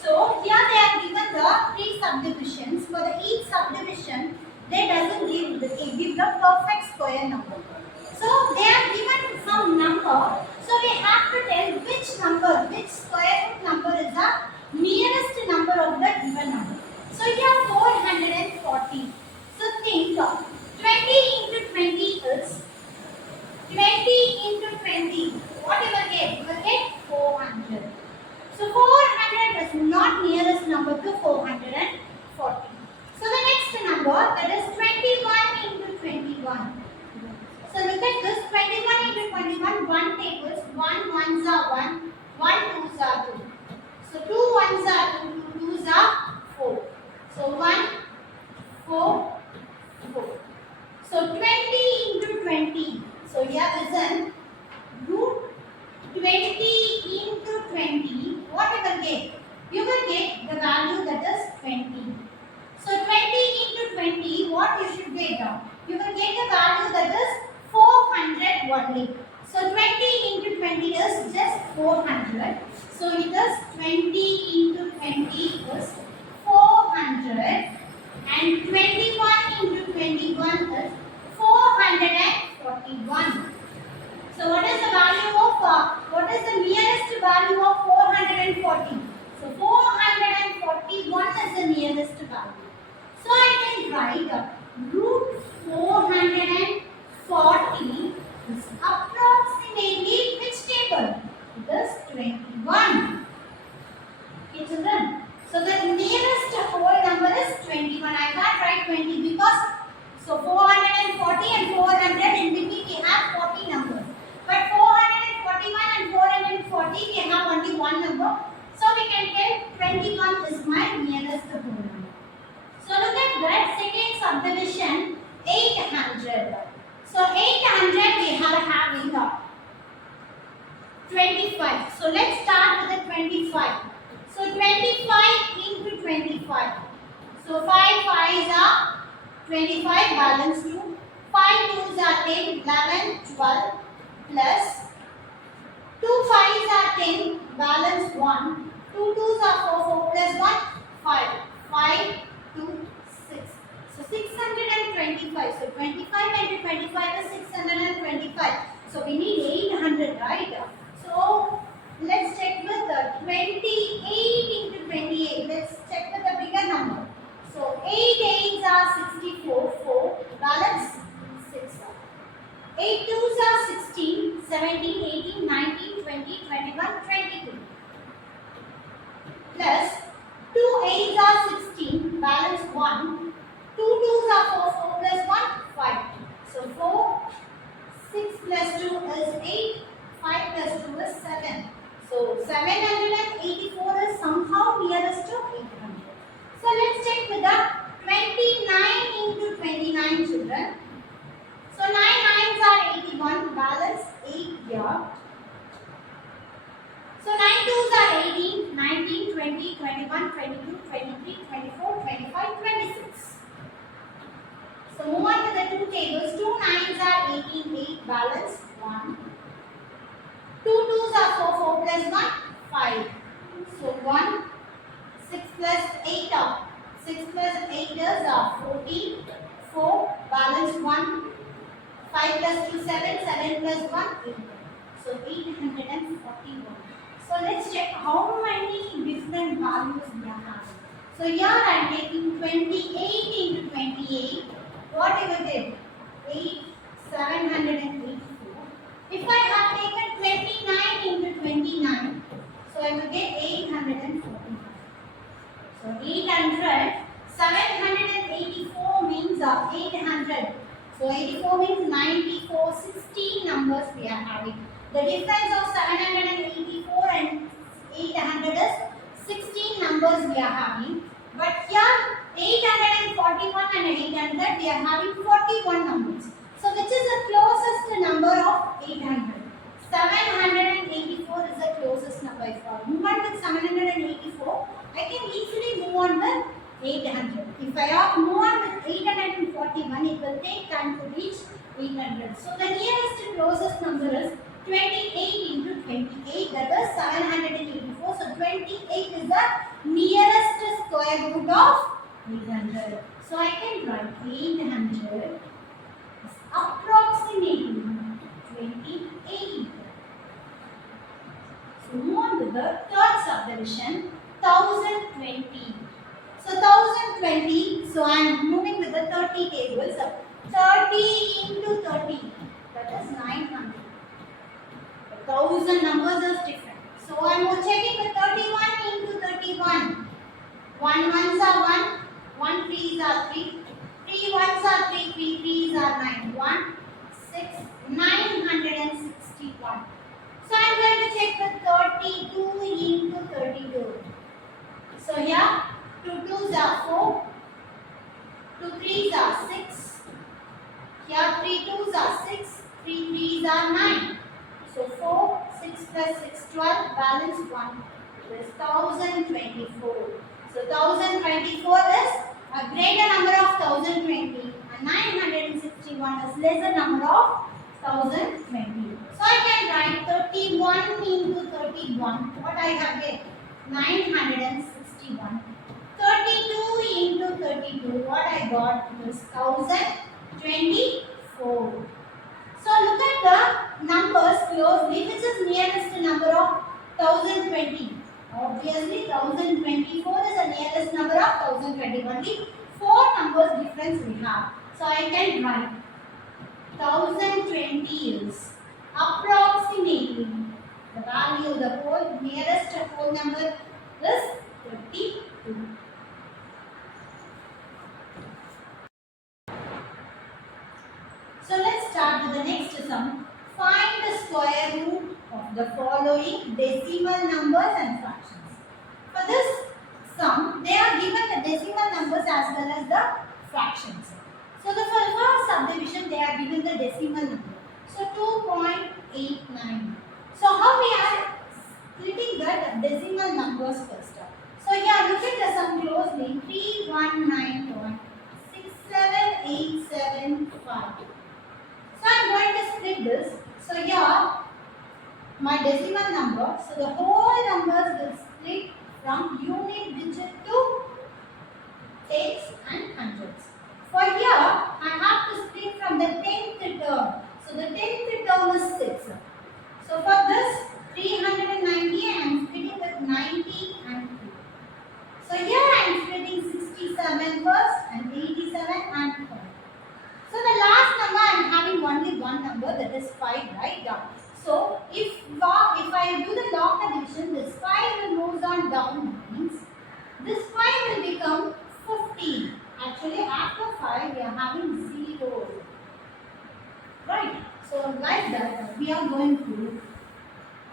So here they are given the 3 subdivisions. For each subdivision, they doesn't give the perfect square number. So they are given some number. So we have to tell which number, which square root number is the nearest number of the given number. So here 440. So think 20 into 20 is 20 into 20. What you will get? You will get 400. So 400 is not nearest number to 440. So the next number, that is 21 into 21. So look at this, 21 into 21, 1 tables, 1 1s are 1, 1 2s are 2. So 2 1s are 2, 2 2s are 4. So 1, 4, 4. So 20 into 20. So here listen, root 20 into 20, what you will get? You will get the value that is 20. So 20 into 20, what you should get? You will get the value that is 400 only. So 20 into 20 is just 400. So it is 20 into 20 is 400 and 21 into 21 is 440. So 800 we are having 25. So let's start with the 25. So 25 into 25. So 5 5s are 25 balance 2. 5 2s are 10, 11, 12 plus 2 5s are 10 balance 1. 2 2s are 4, 4 plus 1, 5. 5, 2, 6. So 625. So 25 into 25 is 625. So we need 800, right? So let's check with the 28 into 28. Let's check with the bigger number. So 8 8s are 64. 4 balance 6. 8 2s are 16, 17, 18, 19, 20, 21, 22. Plus 2 8s are 16, balance 1. 2 2s are 4, 4 plus 1, 5. So 4, 6 plus 2 is 8, 5 plus 2 is 7. So 784 is somehow nearest to 800. So let's check with the 29 into 29 children. So 9 9s are 81, balance 8 here. So 9 2s are 18, 19, 20, 21, 22, 23, 24, 25, 26. So move on to the two tables. 2 9s are 18, 8, balance 1. 2 2s are 4, 4 plus 1, 5. So 1, 6 plus 8 are 6 plus 8 is 14, 4, balance 1. 5 plus 2, 7, 7 plus 1, 8. So 841. So let's check how many different values we are having. So here I am taking 28 into 28. What you will get? 784. If I have taken 29 into 29, so I will get 845. So 800, 784 means 800. So 84 means 94, 16 numbers we are having. The difference of 784 and 800 is 16 numbers we are having. But here 841 and 800 we are having 41 numbers. So which is the closest number of 800? 784 is the closest number. If I move on with 784, I can easily move on with 800. If I have move on with 841, it will take time to reach 800. So the nearest closest number is 28 into 28, that is 784. So 28 is the nearest square root of 800. So I can write 800 is approximately 28. So move on to the third subdivision, 1020. So 1020, so I am moving with the 30 tables. 30 into 30, that is 900. 1000 numbers is different. So I am checking with 31 into 31. 1 ones are 1, 1 threes are 3, 3 ones are 3, 3 threes are 9. 1, 6, 961. So I am going to check with 32 into 32. So here 2 2s are 4, 2 3s are 6. Here 3 2s are 6, 3 3s are 9. So 4, 6 plus 6, 12, balance 1. This is 1024. So 1024 is a greater number of 1020 and 961 is lesser number of 1020. So I can write 31 into 31. What I have here? 961. 32 into 32. What I got is 1024. So look at the numbers closely. Which is nearest number of 1020? Obviously 1024 is the nearest number of 1020. Only 4 numbers difference we have. So I can write 1020 is approximately the value, the whole nearest whole number is 32. So let's start with the next sum. Find the square root of the following decimal numbers and fractions. For this sum, they are given the decimal numbers as well as the fractions. So the first subdivision they are given the decimal number. So 2.89. So how we are splitting the decimal numbers first? So here look at the sum closely. 3191,67875. So I am going to split this. So here my decimal number. So the whole numbers will split from unit digit to tens and hundreds. For here, I have to split from the 10th term. So the 10th term is 6. So for this 390 I am splitting with 90 and 2. So here I am splitting 67 first and 87 and 5. So the last number I am having only one number, that is 5, right? Down. So if I do the log addition, this 5 will move on down, means this 5 will become 15. Actually, after 5 we are having 0. Right? So like that we are going to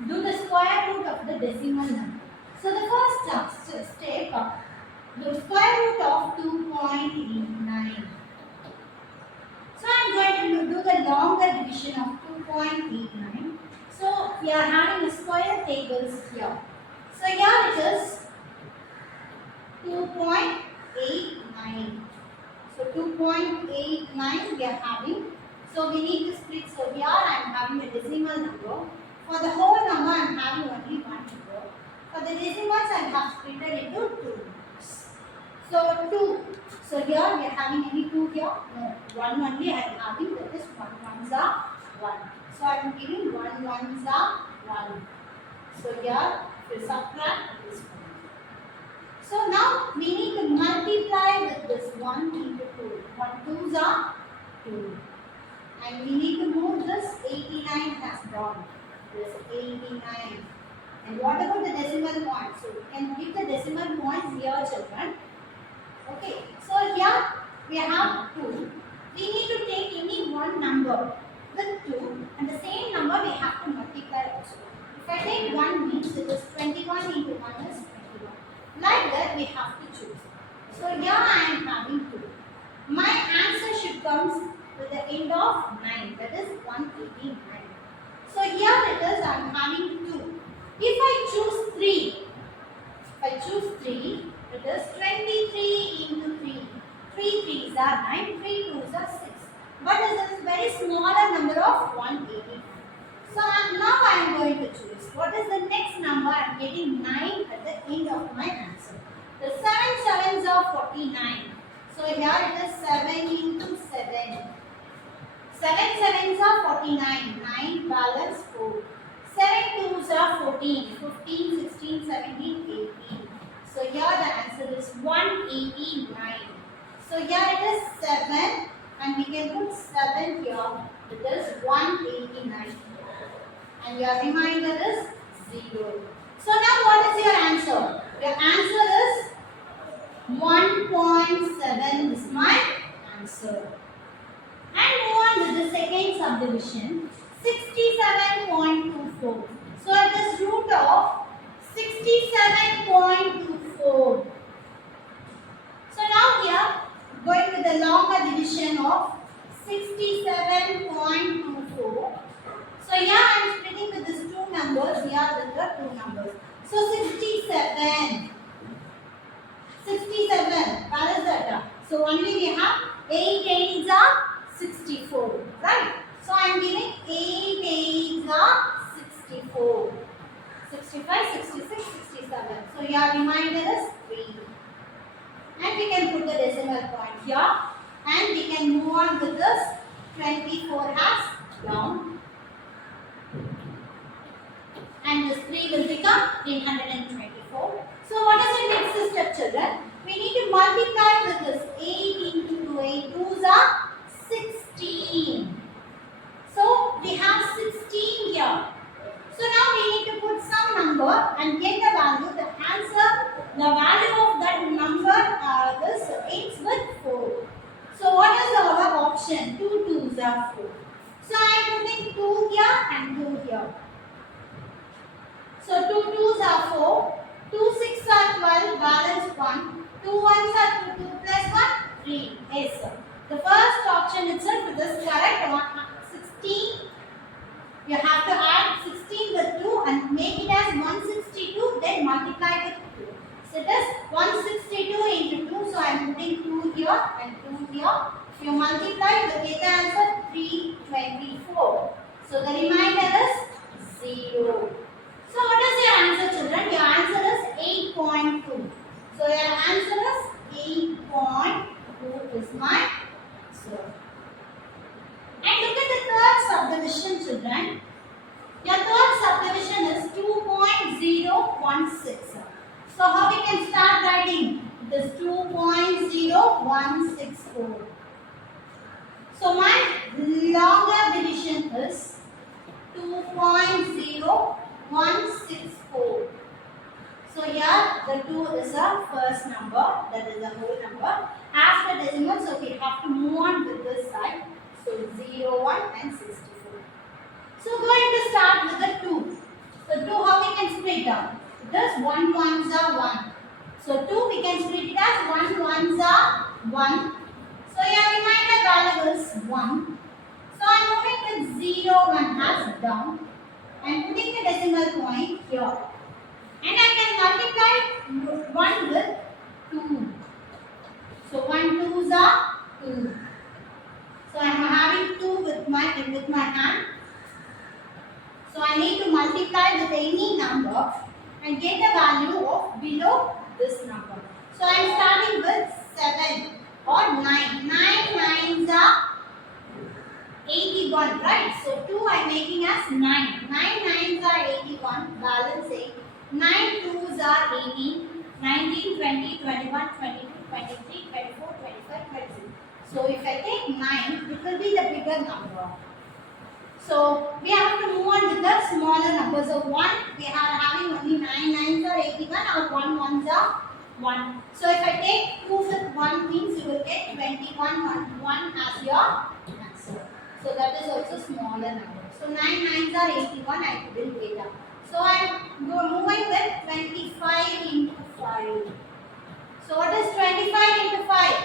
do the square root of the decimal number. So the first step, the square root of 2.89. So I am going to do the longer division of 2.89. So we are having the square tables here. So here it is 2.89. So 2.89 we are having. So we need to split. So here I am having a decimal number. For the whole number I am having only one number. For the decimals I have split it into 2. So 2. So here we are having any 2 here? No. 1 only I am having, that is 1 ones are 1. So I am giving 1 ones are 1. So here we subtract this 1. So now we need to multiply with this 1 into 2. 1 2s are 2. And we need to move this 89 has gone. This 89. And what about the decimal point? So we can give the decimal points here, children. Okay. So here we have 2. We need to take any one number with 2 and the same number we have to multiply also. If I take 1 means it is 21 into 1 is 21. Like that we have to choose. So here I am having 2. My answer should come with the end of 9, that is 189. So here it is I am having 2. If I choose 3, it is 23 into 3. 3 3s are 9, 3 2s are 6. But this is very smaller number of 189. So now I am going to choose. What is the next number? I am getting 9 at the end of my answer. The 7 sevens are 49. So here it is 7 into 7. 7 sevens are 49. 9 balance 4. 7 twos are 14. 15, 16, 17, 18. So here the answer is 189. So here it is 7 and we can put 7 here. It is 189. And your remainder is 0. So now what is your answer? Your answer is 1.7 is my answer. And move on with the second subdivision, 67.24. So it is root of 67.24. So now here going with the longer division of 67.24. So here I am splitting with these two numbers, here with the two numbers. So 67. 67. What is that? So only we have 8 8s are 64. Right? So I am giving 8 8s are 64. 65, 66, 67. So your remainder is 3. And we can put the decimal point here. And we can move on with this. 24 has down. And this 3 will become 324. So what is the next step, children? We need to multiply with this 8 into 2. 8 2s are 16. So we have 16 here. So now we need to put some number and get the value. The answer, the value of that number this ends with 4. So what is our option? 2 2s are 4. So I am putting 2 here and 2 here. So 2 2s are 4. 2 6 are 12, balance 1. 2 1s are 2, 2 plus 1, 3. Yes, sir. The first option itself is correct. 16. You have to add 16 with 2 and make it as 162. Then multiply with 2. So it is 162 into 2. So I am putting 2 here and 2 here. If you multiply, you will get the answer 324. So the remainder is 0. So what is your answer, children? Your answer is 8.2. So your answer is 8.2 is my answer. And look at the third subdivision, children. Your third subdivision is 2.016. So how we can start writing? It is 2.0164. So my longer division is 2.0164. So here the 2 is a first number, that is a whole number. After decimals, so we have to move on with this side. So 0, 1 and 64. So going to start with the 2. So 2 how we can split up? This 1 ones are 1. So 2 we can split it as 1 ones are 1. So your remainder value is 1. So I am moving with 0, 1 as down and putting the decimal point here. And I can multiply 1 with 2. So 1 2s are 2. So I am having 2 with my hand. So I need to multiply with any number and get the value of below this number. So I am starting with 7 or 9. 9 9s are 81, right? So 2 I am making as 9. 9 9s are 81, balance 8. 9 2s are 18, 19, 20, 21, 22, 23, 24, 25, 26. So if I take 9, it will be the bigger number. So we have to move on with the smaller numbers. So 1, we are having only 9 9s are 81 or 1 1s are 1. So if I take 2 with 1 means you will get 21 1 as your answer. So that is also smaller number. So 9 9s are 81, I will get up. So I am moving with 25 into 5. So what is 25 into 5?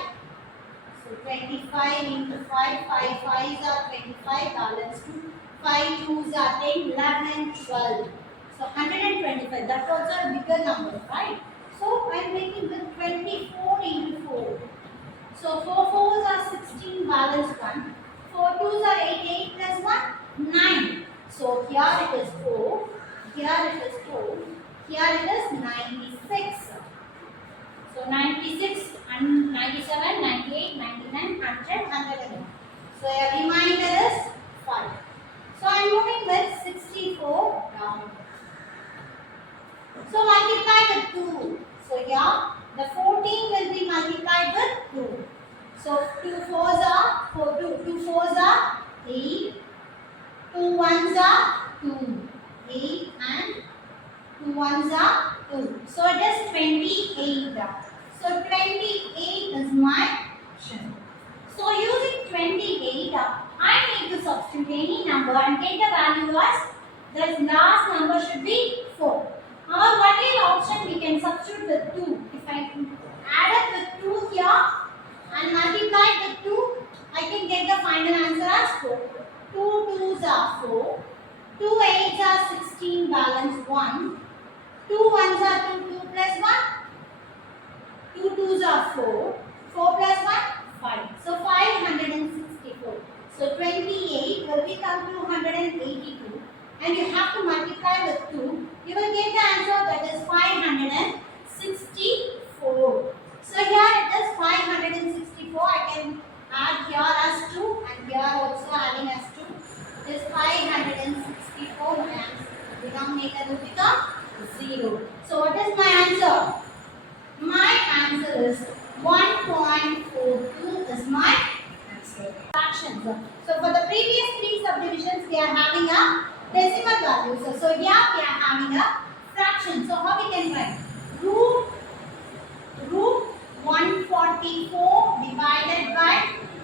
So 25 into 5, 5 5s are 25, balance 2. 5 2s are 10, 11, 12. So 125, that's also a bigger number, right? So I am making with 24 into 4. So 4 4s are 16, balance 1. 4 2s are 8, 8 plus 1, 9. So here it is 4, here it is 4, here it is 96. So 96, 97, 98, 99, 100, 101. So your remainder is 5. So I am moving with 64 down. So multiply with 2. So here the 14 will be multiplied with 2. So 2 4s are 8, 2 1s are 2, 8 and 2 1s are 2. So it is 28. So 28 is my option. So using 28, I need to substitute any number and get the value as the last number should be 4. Our only option we can substitute with 2. If I add up with 2 here and multiply with 2, I can get the final answer as 4. 2 2s are 4. 2 8s are 16, balance 1. 2 1s are 2, 2 plus 1. 2 2s are 4. 4 plus 1, 5. So 564. So 28 will become 282. And you have to multiply with 2. You will get the answer that is 564. So here it is 564. I can add here as 2 and here also adding as 2. It is 564. My answer. Denominator will become 0. So what is my answer? My answer is 1.42 is my answer. Fractions. So for the previous 3 subdivisions we are having a decimal value. So here we are having a fraction. So how we can write? Root 144 divided by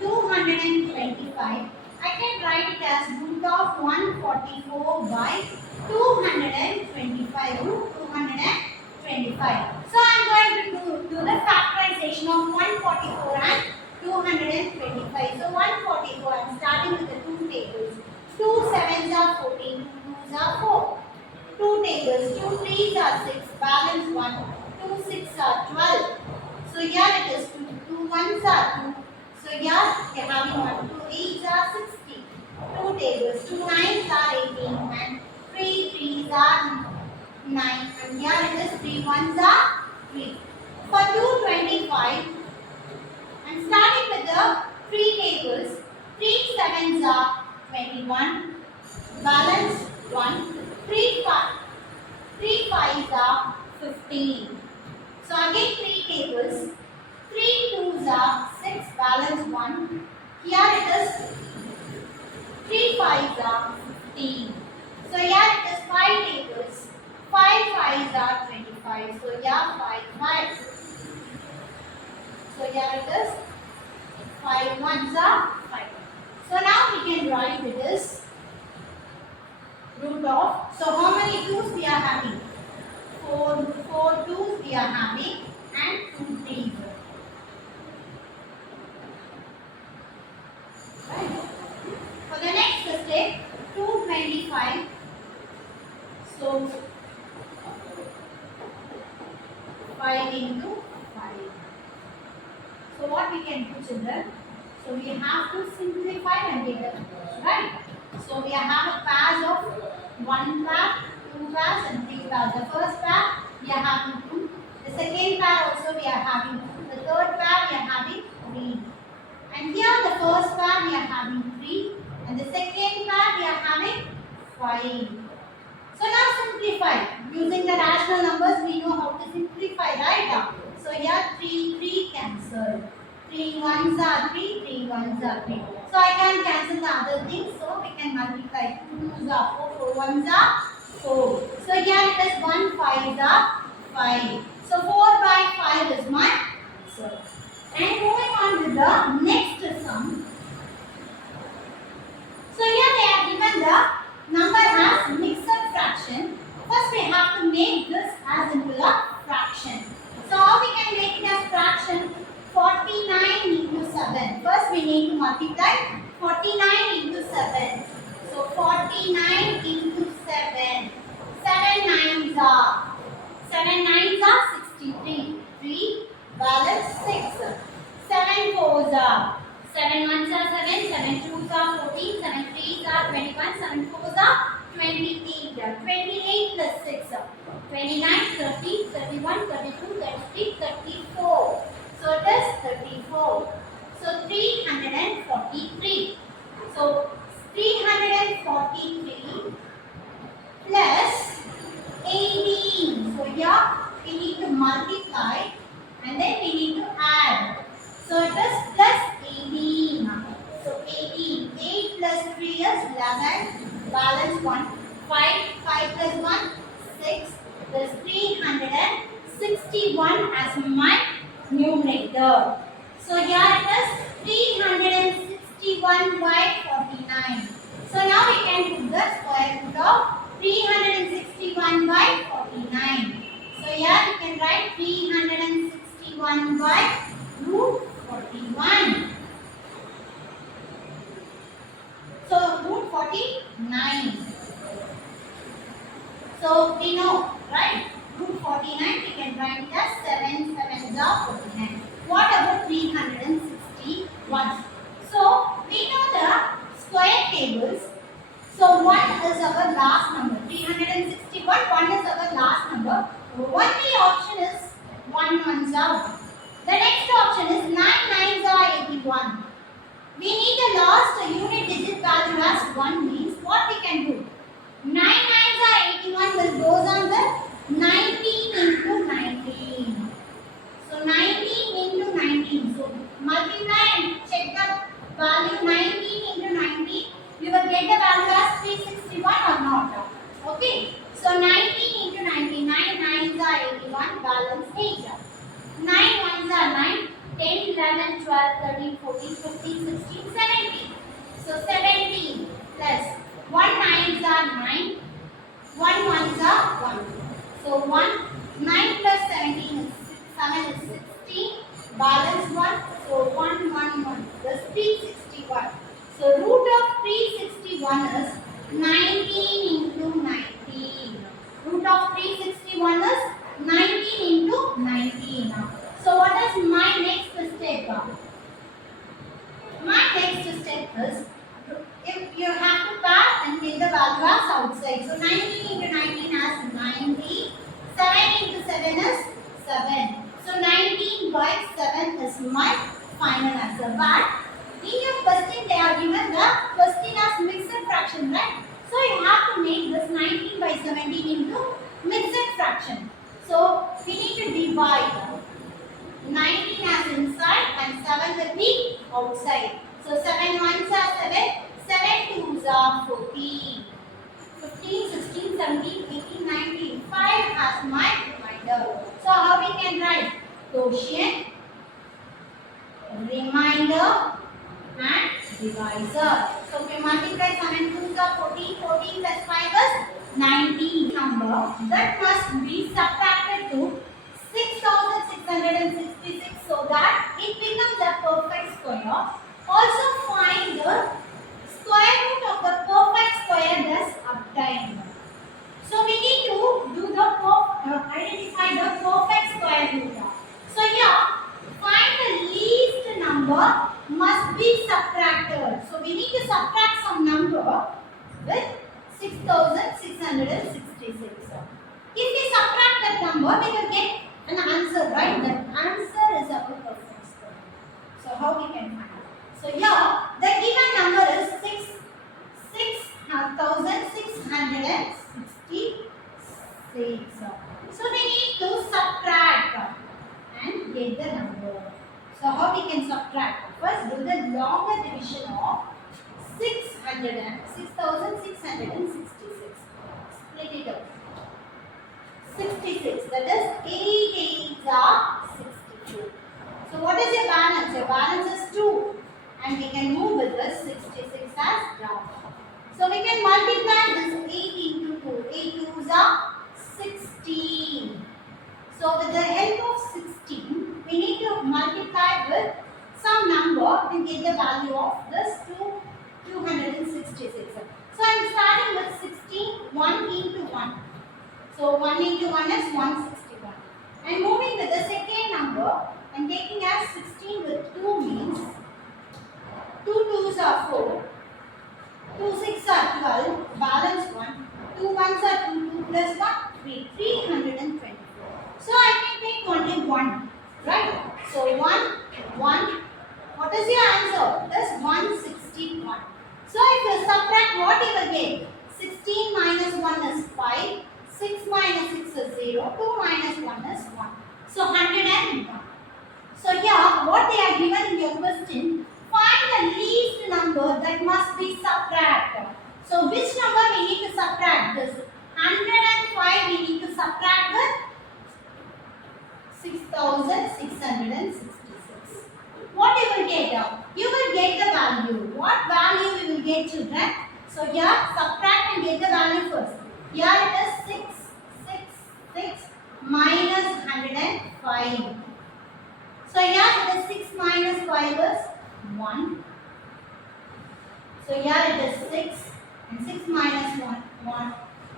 225. I can write it as root of 144 by 225. Root 225. So I am going to do the factorization of 144 and 225. So 144. I'm starting with the two tables. 2 sevens are 14, 2 twos are 4. Two tables, 2 threes are 6, balance 1, 2 6 are 12. So here it is 2, 2 ones are 2. So here we are having 1, 2 eights are 60. Two tables, 2 nines are 18 and 3 threes are 9. And here it is 3 ones are 3. For 225, I'm starting with the 3 tables. 3 sevens are 21, balance 1, 3 fives are 15. So again 3 tables. 3 twos are 6, balance 1. Here it is 3 fives are 15. So here it is 5 tables. 5 fives are 25. So here 5 fives. So here it is 5 ones are 5. So now we can write it is root of. So how many twos we are having? 4 twos we are having and 2 threes. Right. For the next step, 225. So 5 into 5. So what we can do, children? So we have to simplify and take the numbers, right? So we have a pairs of 1 pair, 2 pairs and 3 pairs. The first pair we are having 2. The second pair also we are having 2. The third pair we are having 3. And here the first pair we are having 3. And the second pair we are having 5. So now simplify. Using the rational numbers we know how to simplify, right? So here 3 cancel. 3 ones are 3, 3 ones are 3. So I can cancel the other things. So we can multiply. 2 twos are 4, 4 ones are 4. So here it is 1 fives are 5. So 4 by 5 is my answer. And moving on with the next sum. So here they have given the number as mixed fraction. First we have to make this as into a fraction. So how we can make it as fraction? 49 into 7. First we need to multiply 49 into 7. So 49 into 7. 7 nines are 63. 3 balance 6. 7 fours are 7 ones are 7. 7 twos are 14. 7 threes are 21. 7 fours are 28. 28 plus 6. 29, 30, 31, 32, 33, 34. So it is 34. So 343. So 343 plus 18. So here we need to multiply and then we need to add. So it is plus 18. So 18. 8 plus 3 is 11. Balance 1. 5 plus 1, 6 plus 361 as my numerator. So here it is 361 by 49. So now we can put the square root of 361 by 49. So here we can write 361 by root 41. So root 49. So we know, right? Root 49 we can write it as 7 sevens are 49. What about 361? So we know the square tables. So 1 is our last number. 361, 1 is our last number. Only option is 1 ones are 1. The next option is 9 nines are 81. We need the last unit digit value as 1 means what we can do? 9 nines are 81 will goes on the 19 into 19. So 19 into 19. So multiply and check the value 19 into 19. You will get the value as 361 or not. Okay. So 19 into 19. 9 nines are 81. Balance 8. 9 ones are 9. 10, 11, 12, 13, 14, 15, 16, 17. So 17 plus 1 nines are 9. 1 ones are 1. So 9 plus 17 is 7 is 16. Balance 1. So 1 1 is 361. So root of 361 is 19 into 19. Root of 361 is 19 into 19. So what is my next step? My next step is, if you have to pass and get the value as outside. So 19 into 19 has 90. 7 into 7 is 7. So 19 by 7 is my final answer. But in your question they are given the question as mixed fraction, right? So you have to make this 19 by 17 into mixed fraction. So we need to divide 19 as inside and 7 will be outside. So 7 ones are 7, 7 twos are 14. 15, 16, 17, 18, 19. 5 as my reminder. So how we can write? Quotient, reminder and divisor. So if we multiply 7 twos are 14, 14 plus 5 is 19 number that must be subtracted to 6666 so that it becomes a perfect square. Also find the square root of the perfect square thus obtained. So we need to do the identify the perfect square root. So here find the least number must be subtracted. So we need to subtract some number with 6666. If we subtract that number, we will get an answer, right? That answer is our perfect square. So how we can find it? So here the given number is 6666. So we need to subtract and get the number. So how we can subtract? First do the longer division of 6666. Split it up. 66, that is 8 8s are 62. So what is your balance? Your balance is 2 and we can move with this 66 as down. So we can multiply this 8 into 2. 8 2s are 16. So with the help of 16, we need to multiply with some number to get the value of this 266. So I am starting with 16, 1 into 1. So 1 into 1 is 161. And moving with the second number and taking as 16 with 2 means 2 2s are 4, 2 6 are 12, balance 1, 2 1s are 2, 2 plus 1, 3, 324. So I can take only 1, right? So 1, 1, what is your answer? That's 161. So if you subtract, what you will get? 16 minus 1 is 5. 6 minus 6 is 0, 2 minus 1 is 1. So 101. So here what they are given in your question, find the least number that must be subtracted. So which number we need to subtract? This 105 we need to subtract with 6666. What you will get out? You will get the value. What value you will get, children? So here subtract and get the value first. Here it is 666 minus 105. So here it is 6 minus 5 is 1. So here it is 6 and 6 minus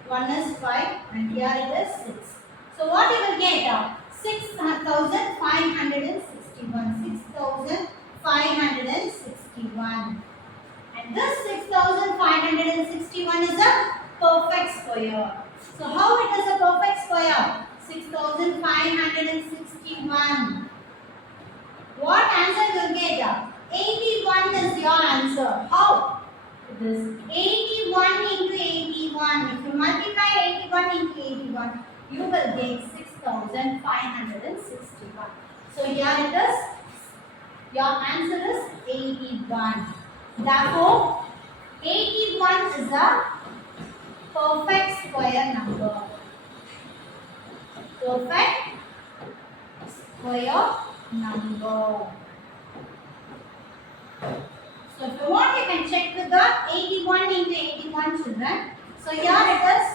1 is 5 and here it is 6. So what you will get out? 6561. 6561. And this 6561 is a perfect square. So how it is a perfect square? 6561. What answer you will get? 81 is your answer. How? It is 81 into 81. If you multiply 81 into 81, you will get 6561. So here it is. Your answer is 81. Therefore, 81 is a perfect square number. Perfect square number. So if you want, you can check with the 81 into 81, children. So here it is.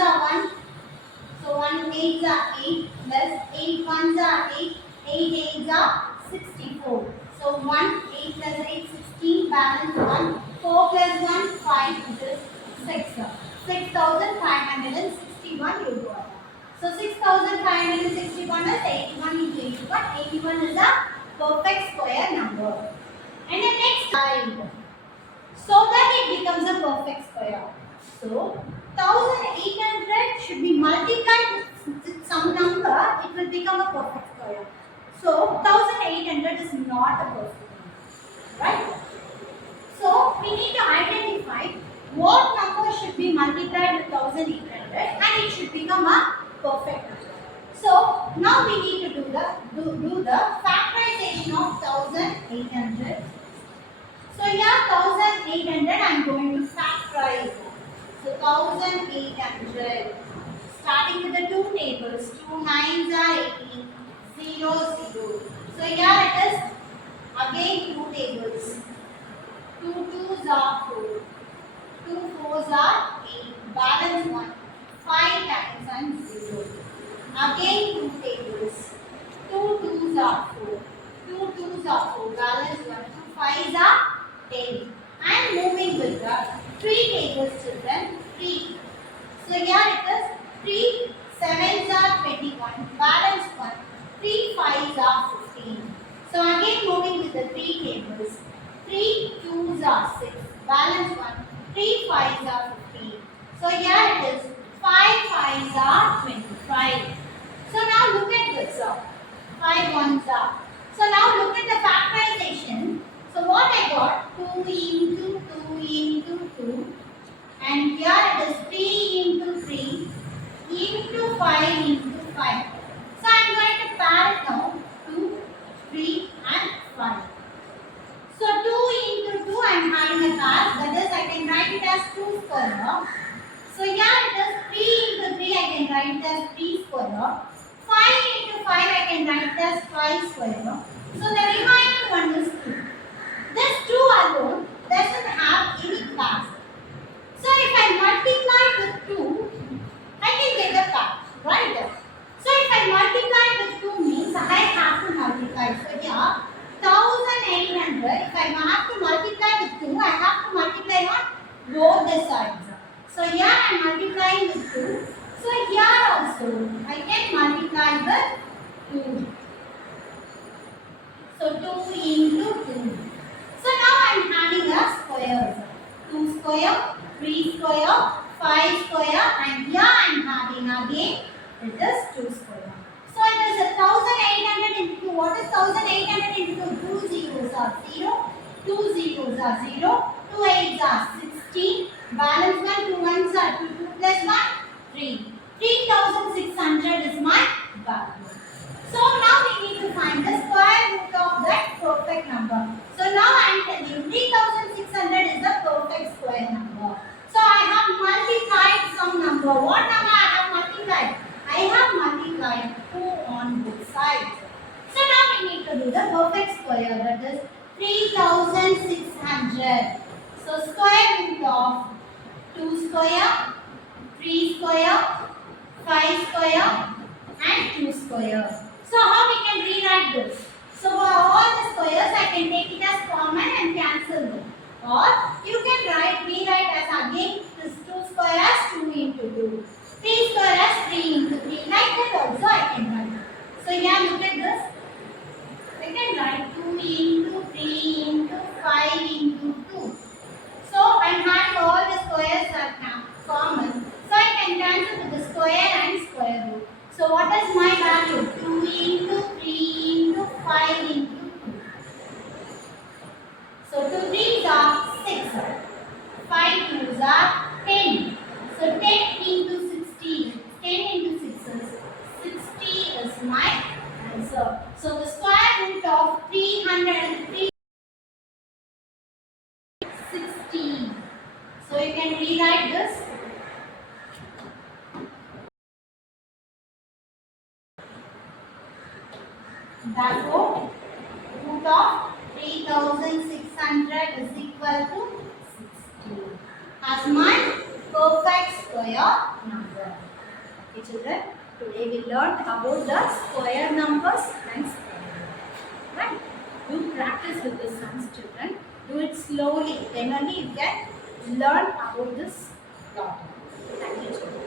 are 1. So 1 8s are 8 plus 8 1s are 8. 8 8s are 64. So 1 8 plus 8 16 balance 1. 4 plus 1 5 which is 6. 6561 you got. So 6561 is 81 into 81. 81 is a perfect square number. And the next slide. So that it becomes a perfect square. So 1800 should be multiplied with some number, it will become a perfect square. So 1800 is not a perfect number, right? So we need to identify what number should be multiplied with 1800 and it should become a perfect number. So now we need to do the factorization of 1800. So here 1800 I am going to factorize. So 1800 starting with the two tables. 2 9s are 18, 0 0. So here it is again two tables. 2 2s are 4, 2 4s are 8, balance 1, 5 times and 0. Again two tables. 2 2s are 4, 2 2s are 4, balance 1, 2 5s are 10. And moving with the 3 tables children, 3. So here it is 3 7s are 21, balance 1, 3 5s are 15. So again moving with the 3 tables, 3 2s are 6, balance 1, 3 5s are 15. So here it is 5 5s are 25. So now look at this, 5 1s are. So now look at the factorization. So what I got, 2 into 2 into 2 and here it is 3 into 3 into 5 into 5. So I am going to pair it now, 2, 3 and 5. So 2 into 2 I am having a pair, that is I can write it as 2 square. So here it is 3 into 3 I can write it as 3 square. 5 into 5 I can write it as 5 square. So the remaining one is 2. This 2 alone doesn't have any class. So if I multiply with 2, I can get a pair, right? So if I multiply with 2 means I have to multiply. So here 1800, if I have to multiply with 2, I have to multiply on both the sides. So here I am multiplying with 2. So here also I can multiply with 2. So 2 into 2. So now I am having a squares. 2 square, 3 square, 5 square and here I am having again it is 2 square. So it is 1800 into 2. What is 1800 into 2? 2 zeros are 0, 2 zeros are 0, 2 8s are 16, balance 1, 2 1s are 2, 2 plus 1, 3. 3600 is my value. So now we need to find the square root of that perfect number. So now I am telling you 3600 is the perfect square number. So I have multiplied some number. What number I have multiplied? I have multiplied 2 on both sides. So now we need to do the perfect square, that is 3600. So square root of 2 square, 3 square, 5 square and 2 square. So how we can rewrite this? So for all the squares I can take it as common and cancel them. Or you can rewrite as again this 2 square as 2 into 2. 3 square as 3 into 3. Like that also I can write. So here look at this. I can write 2 into 3 into 5 into 2. So I am having all the squares are common. So I can cancel with the square and square root. So what is my value? 2 into 3 into 5 into 2. So 2 3s are 6. 5 2s are 10. So 10 into 60. 10 into 6 is 60 is my answer. So the square root of 303 is 16. So you can rewrite this. Therefore, root of 3600 is equal to 60 as my perfect square number. Okay, children, today we learned about the square numbers and square numbers. Right? Do practice with the sums, children. Do it slowly. Then only you can learn about this lot. Thank you, children.